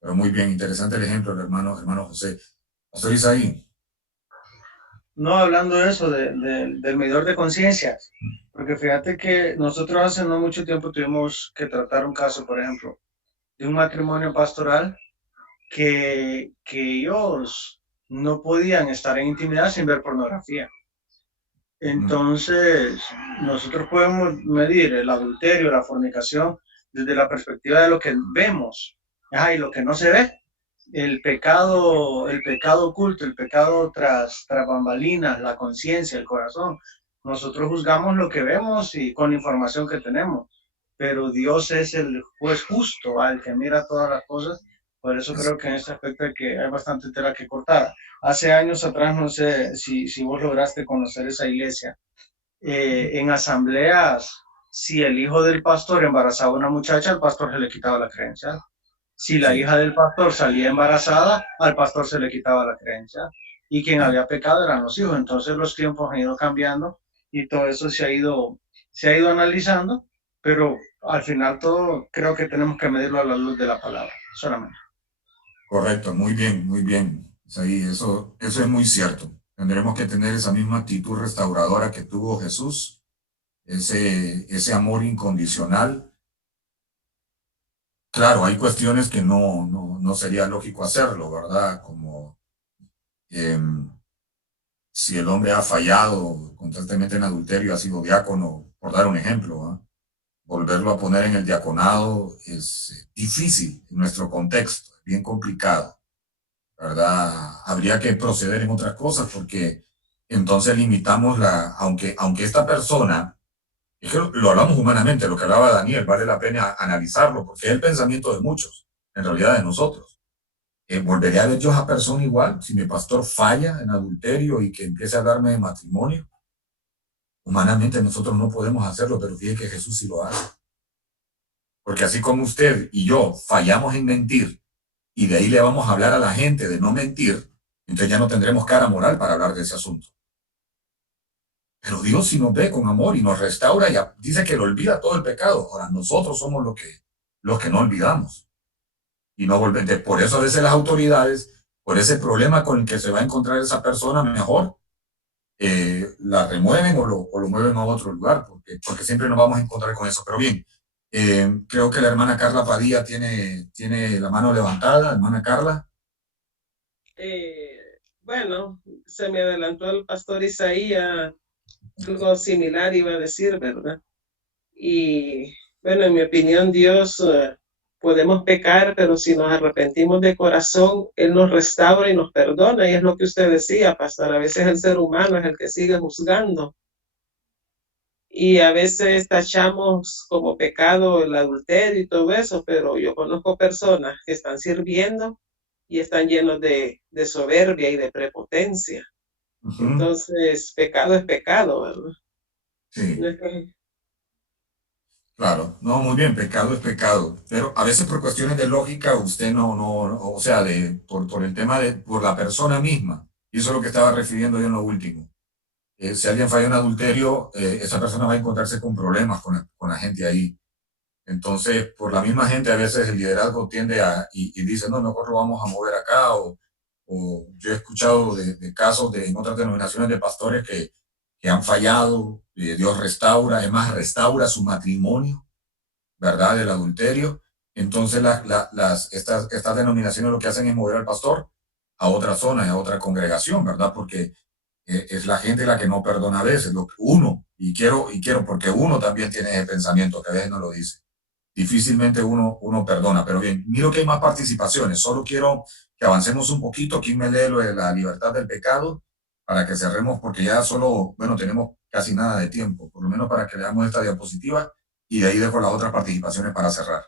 Pero muy bien, interesante el ejemplo del hermano José. Pastor Isaí. No, hablando de eso, del medidor de conciencias, porque fíjate que nosotros hace no mucho tiempo tuvimos que tratar un caso, por ejemplo, de un matrimonio pastoral que ellos no podían estar en intimidad sin ver pornografía. Entonces, nosotros podemos medir el adulterio, la fornicación, desde la perspectiva de lo que vemos, y lo que no se ve. El pecado oculto, el pecado tras bambalinas, la conciencia, el corazón. Nosotros juzgamos lo que vemos y con la información que tenemos, pero Dios es el juez justo, al que mira todas las cosas. Por eso creo que en este aspecto hay bastante tela que cortar. Hace años atrás, no sé si vos lograste conocer esa iglesia, en asambleas, si el hijo del pastor embarazaba a una muchacha, al pastor se le quitaba la creencia. Si la hija del pastor salía embarazada, al pastor se le quitaba la creencia. Y quien había pecado eran los hijos. Entonces los tiempos han ido cambiando y todo eso se ha ido analizando, pero al final todo creo que tenemos que medirlo a la luz de la palabra, solamente. Correcto, muy bien, muy bien. Eso es muy cierto. Tendremos que tener esa misma actitud restauradora que tuvo Jesús, ese amor incondicional. Claro, hay cuestiones que no sería lógico hacerlo, ¿verdad? Como si el hombre ha fallado constantemente en adulterio, ha sido diácono, por dar un ejemplo, ¿eh? Volverlo a poner en el diaconado es difícil en nuestro contexto, es bien complicado, ¿verdad? Habría que proceder en otras cosas porque entonces limitamos aunque esta persona, es que lo hablamos humanamente, lo que hablaba Daniel, vale la pena analizarlo porque es el pensamiento de muchos, en realidad de nosotros. ¿Volveré a ver yo a esa persona igual si mi pastor falla en adulterio y que empiece a hablarme de matrimonio? Humanamente nosotros no podemos hacerlo, pero fíjate que Jesús sí lo hace. Porque así como usted y yo fallamos en mentir y de ahí le vamos a hablar a la gente de no mentir, entonces ya no tendremos cara moral para hablar de ese asunto. Pero Dios sí nos ve con amor y nos restaura y dice que lo olvida todo el pecado. Ahora nosotros somos los que no olvidamos. Y no volvemos. Por eso a veces las autoridades, por ese problema con el que se va a encontrar esa persona, mejor la remueven o lo mueven a otro lugar, porque siempre nos vamos a encontrar con eso. Pero bien, creo que la hermana Carla Padilla tiene la mano levantada. Hermana Carla. Bueno, se me adelantó el pastor Isaías, algo similar iba a decir, ¿verdad? Y bueno, en mi opinión, Dios, podemos pecar, pero si nos arrepentimos de corazón, Él nos restaura y nos perdona. Y es lo que usted decía, pastor, a veces el ser humano es el que sigue juzgando. Y a veces tachamos como pecado el adulterio y todo eso, pero yo conozco personas que están sirviendo y están llenos de soberbia y de prepotencia. Entonces, pecado es pecado, ¿verdad? Sí. No es que... Claro, no, muy bien, pecado es pecado, pero a veces por cuestiones de lógica usted o sea, por el tema por la persona misma, y eso es lo que estaba refiriendo yo en lo último. Si alguien falla en adulterio, esa persona va a encontrarse con problemas con la gente ahí. Entonces, por la misma gente, a veces el liderazgo tiende y dice, no, mejor lo vamos a mover acá, o yo he escuchado de casos en otras denominaciones de pastores que han fallado, Dios restaura, además restaura su matrimonio, ¿verdad? Del adulterio. Entonces estas denominaciones lo que hacen es mover al pastor a otra zona, a otra congregación, ¿verdad? Porque es la gente la que no perdona a veces, y quiero porque uno también tiene ese pensamiento que a veces no lo dice. Difícilmente uno perdona, pero bien, miro que hay más participaciones, solo quiero que avancemos un poquito. ¿Quién me lee lo de la libertad del pecado? Para que cerremos, porque ya tenemos casi nada de tiempo, por lo menos para que veamos esta diapositiva y de ahí dejo las otras participaciones para cerrar.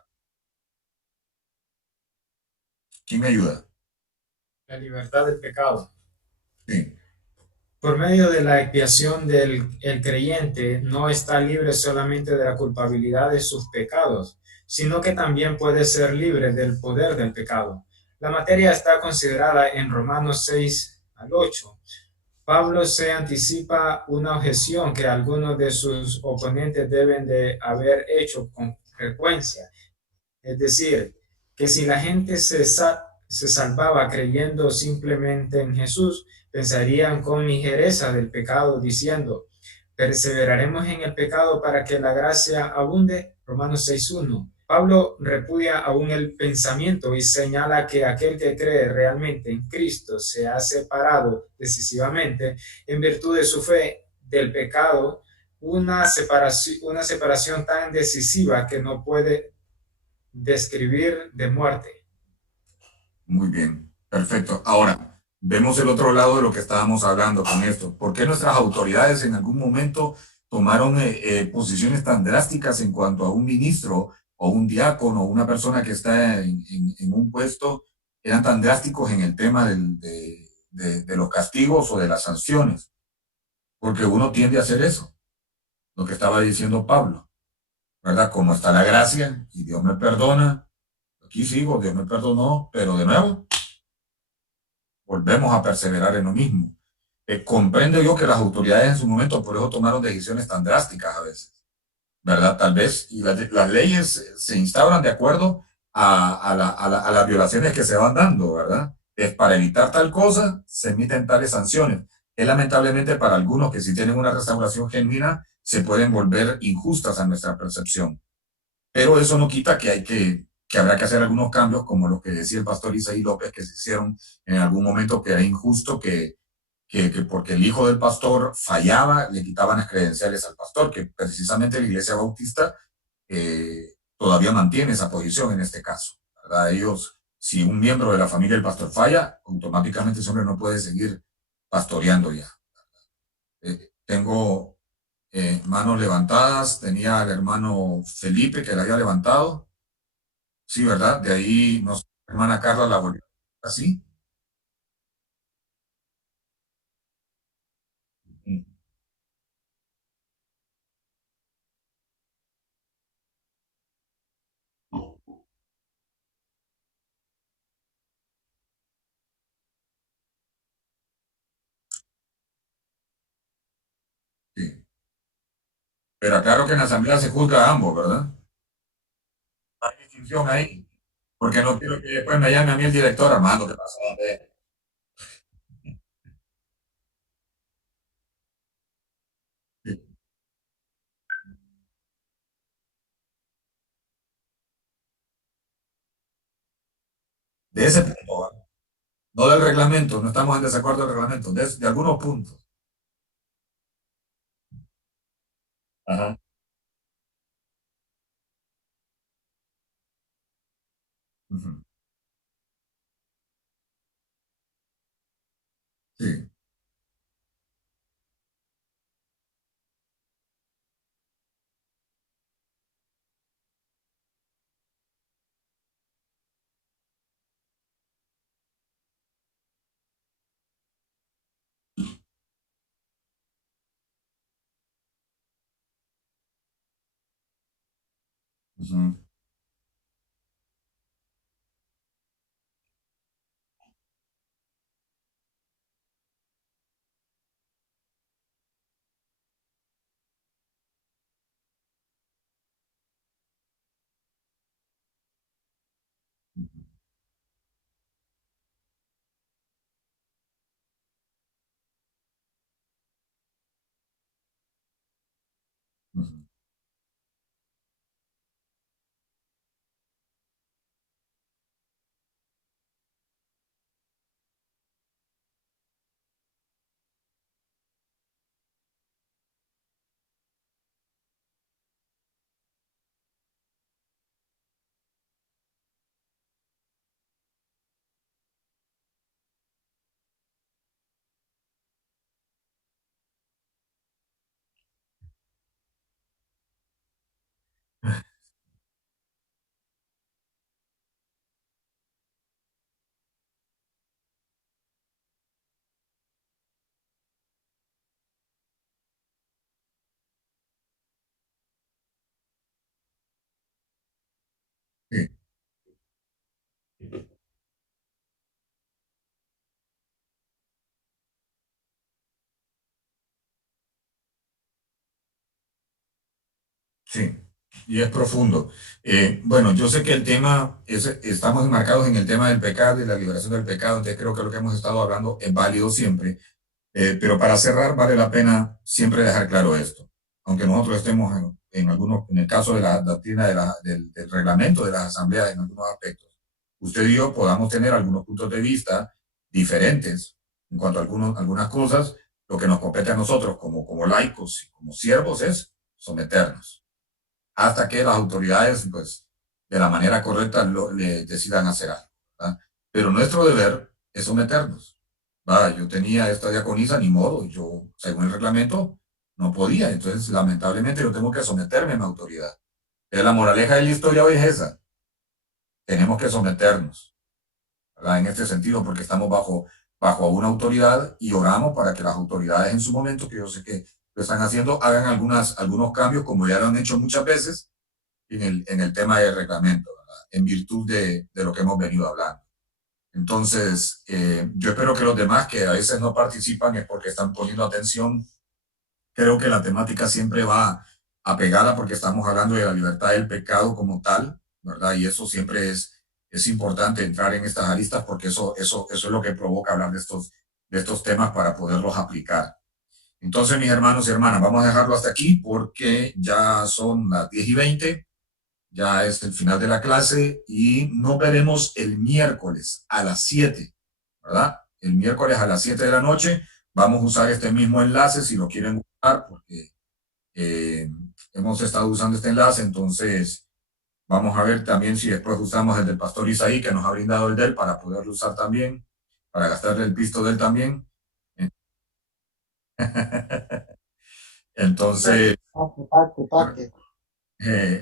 ¿Quién me ayuda? La libertad del pecado. Sí. Por medio de la expiación el creyente no está libre solamente de la culpabilidad de sus pecados, sino que también puede ser libre del poder del pecado. La materia está considerada en Romanos 6 al 8. Pablo se anticipa una objeción que algunos de sus oponentes deben de haber hecho con frecuencia. Es decir, que si la gente se salvaba creyendo simplemente en Jesús, pensarían con ligereza del pecado, diciendo, perseveraremos en el pecado para que la gracia abunde. Romanos 6:1. Pablo repudia aún el pensamiento y señala que aquel que cree realmente en Cristo se ha separado decisivamente en virtud de su fe del pecado, una separación tan decisiva que no puede describir de muerte. Muy bien, perfecto. Ahora, vemos el otro lado de lo que estábamos hablando con esto. ¿Por qué nuestras autoridades en algún momento tomaron posiciones tan drásticas en cuanto a un ministro o un diácono o una persona que está en un puesto? Eran tan drásticos en el tema de los castigos o de las sanciones, porque uno tiende a hacer eso, lo que estaba diciendo Pablo, ¿verdad? Como está la gracia y Dios me perdona, aquí sigo, Dios me perdonó, pero de nuevo volvemos a perseverar en lo mismo. Comprendo yo que las autoridades en su momento por eso tomaron decisiones tan drásticas a veces, ¿verdad? Tal vez, y las leyes se instauran de acuerdo a las violaciones que se van dando, ¿verdad? Es para evitar tal cosa, se emiten tales sanciones. Es lamentablemente para algunos que si tienen una restauración genuina, se pueden volver injustas a nuestra percepción. Pero eso no quita que habrá que hacer algunos cambios, como los que decía el pastor Isaí López, que se hicieron en algún momento, que era injusto que porque el hijo del pastor fallaba, le quitaban las credenciales al pastor, que precisamente la Iglesia Bautista todavía mantiene esa posición en este caso, ¿verdad? Ellos, si un miembro de la familia del pastor falla, automáticamente ese hombre no puede seguir pastoreando ya. Tengo manos levantadas, tenía al hermano Felipe que la había levantado, sí, ¿verdad? De ahí, la hermana Carla la volvió así. Sí. Pero claro que en la asamblea se juzga a ambos, ¿verdad? Hay distinción ahí, porque no quiero que después me llame a mí el director, Armando, ¿qué pasó? Sí. De ese punto, ¿verdad? No del reglamento, no estamos en desacuerdo del reglamento, de algunos puntos. Ajá. Ujú. Sí. Ujú. Ujú. Sí. Sí, y es profundo. Bueno, yo sé que el tema, estamos enmarcados en el tema del pecado y la liberación del pecado, entonces creo que lo que hemos estado hablando es válido siempre. Pero para cerrar, vale la pena siempre dejar claro esto. Aunque nosotros estemos en el caso de la doctrina del reglamento de las asambleas en algunos aspectos, usted y yo podamos tener algunos puntos de vista diferentes en cuanto a algunas cosas, lo que nos compete a nosotros como laicos y como siervos es someternos hasta que las autoridades pues de la manera correcta le decidan hacer algo, ¿verdad? Pero nuestro deber es someternos. ¿Va? Yo tenía esta diaconisa, ni modo, yo, según el reglamento, no podía. Entonces, lamentablemente, yo tengo que someterme a mi autoridad. Pero la moraleja de la historia hoy es esa. Tenemos que someternos, ¿verdad? En este sentido, porque estamos bajo una autoridad y oramos para que las autoridades en su momento, que yo sé que lo están haciendo, hagan algunos cambios, como ya lo han hecho muchas veces en el tema del reglamento, ¿verdad? En virtud de lo que hemos venido hablando. Entonces, yo espero que los demás que a veces no participan es porque están poniendo atención. Creo que la temática siempre va apegada porque estamos hablando de la libertad del pecado como tal, ¿verdad? Y eso siempre es importante entrar en estas aristas porque eso es lo que provoca hablar de estos temas para poderlos aplicar. Entonces, mis hermanos y hermanas, vamos a dejarlo hasta aquí porque ya son las 10:20. Ya es el final de la clase y nos veremos el miércoles a las 7, ¿verdad? El miércoles a las 7 de la noche vamos a usar este mismo enlace si lo quieren usar porque hemos estado usando este enlace, entonces vamos a ver también si después usamos el del pastor Isaí que nos ha brindado el de él para poderlo usar también, para gastarle el pisto de él también. Entonces...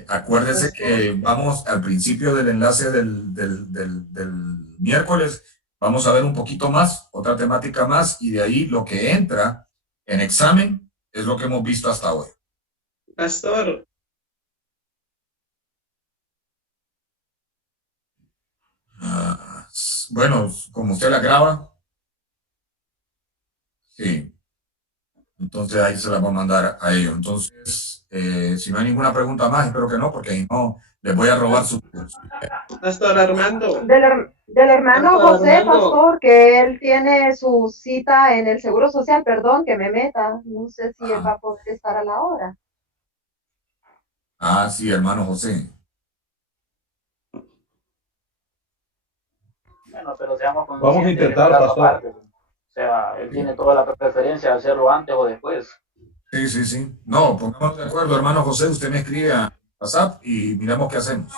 acuérdense que vamos al principio del enlace del miércoles, vamos a ver un poquito más, otra temática más, y de ahí lo que entra en examen es lo que hemos visto hasta hoy. Pastor. Bueno, como usted la graba, sí. Entonces ahí se la va a mandar a ellos. Entonces, si no hay ninguna pregunta más, espero que no, porque si no, les voy a robar su... Pastor Armando. Del hermano Pastor José, Armando. pastor, que él tiene su cita en el Seguro Social, perdón, que me meta. No sé si él va a poder estar a la hora. Ah, sí, hermano José. Bueno, pero seamos Vamos a conscientes de intentar, que pastor. aparte. O sea, él tiene toda la preferencia de hacerlo antes o después. Sí, sí, sí. No, pongámonos de acuerdo, hermano José, usted me escribe a WhatsApp y miramos qué hacemos.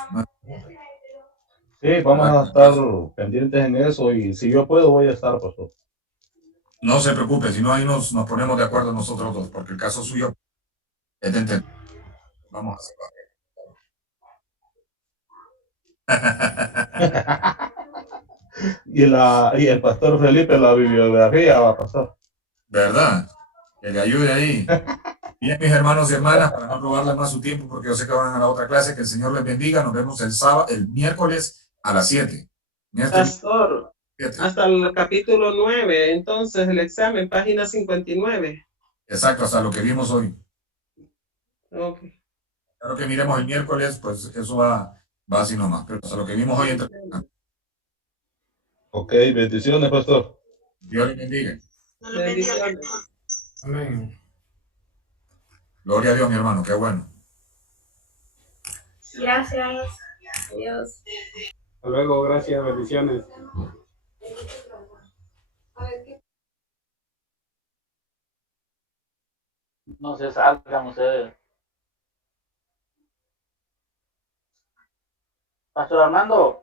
Sí, vamos a estar pendientes en eso y si yo puedo voy a estar, pastor. No se preocupe, si no ahí nos ponemos de acuerdo nosotros dos, porque el caso suyo es de entender. Vamos a hacerlo. Y el pastor Felipe la bibliografía va a pasar. ¿Verdad? Que le ayude ahí. Bien, mis hermanos y hermanas, para no robarles más su tiempo, porque yo sé que van a la otra clase, que el Señor les bendiga. Nos vemos el miércoles a las 7. Pastor, hasta el capítulo 9, entonces el examen, página 59. Exacto, hasta lo que vimos hoy. Ok. Claro que miremos el miércoles, pues eso va así nomás, pero hasta lo que vimos hoy. Ok, bendiciones, pastor. Dios les bendiga. Bendiciones. Amén. Gloria a Dios, mi hermano, qué bueno. Gracias. Adiós. Hasta luego, gracias, bendiciones. No se salgan ustedes. Pastor Armando.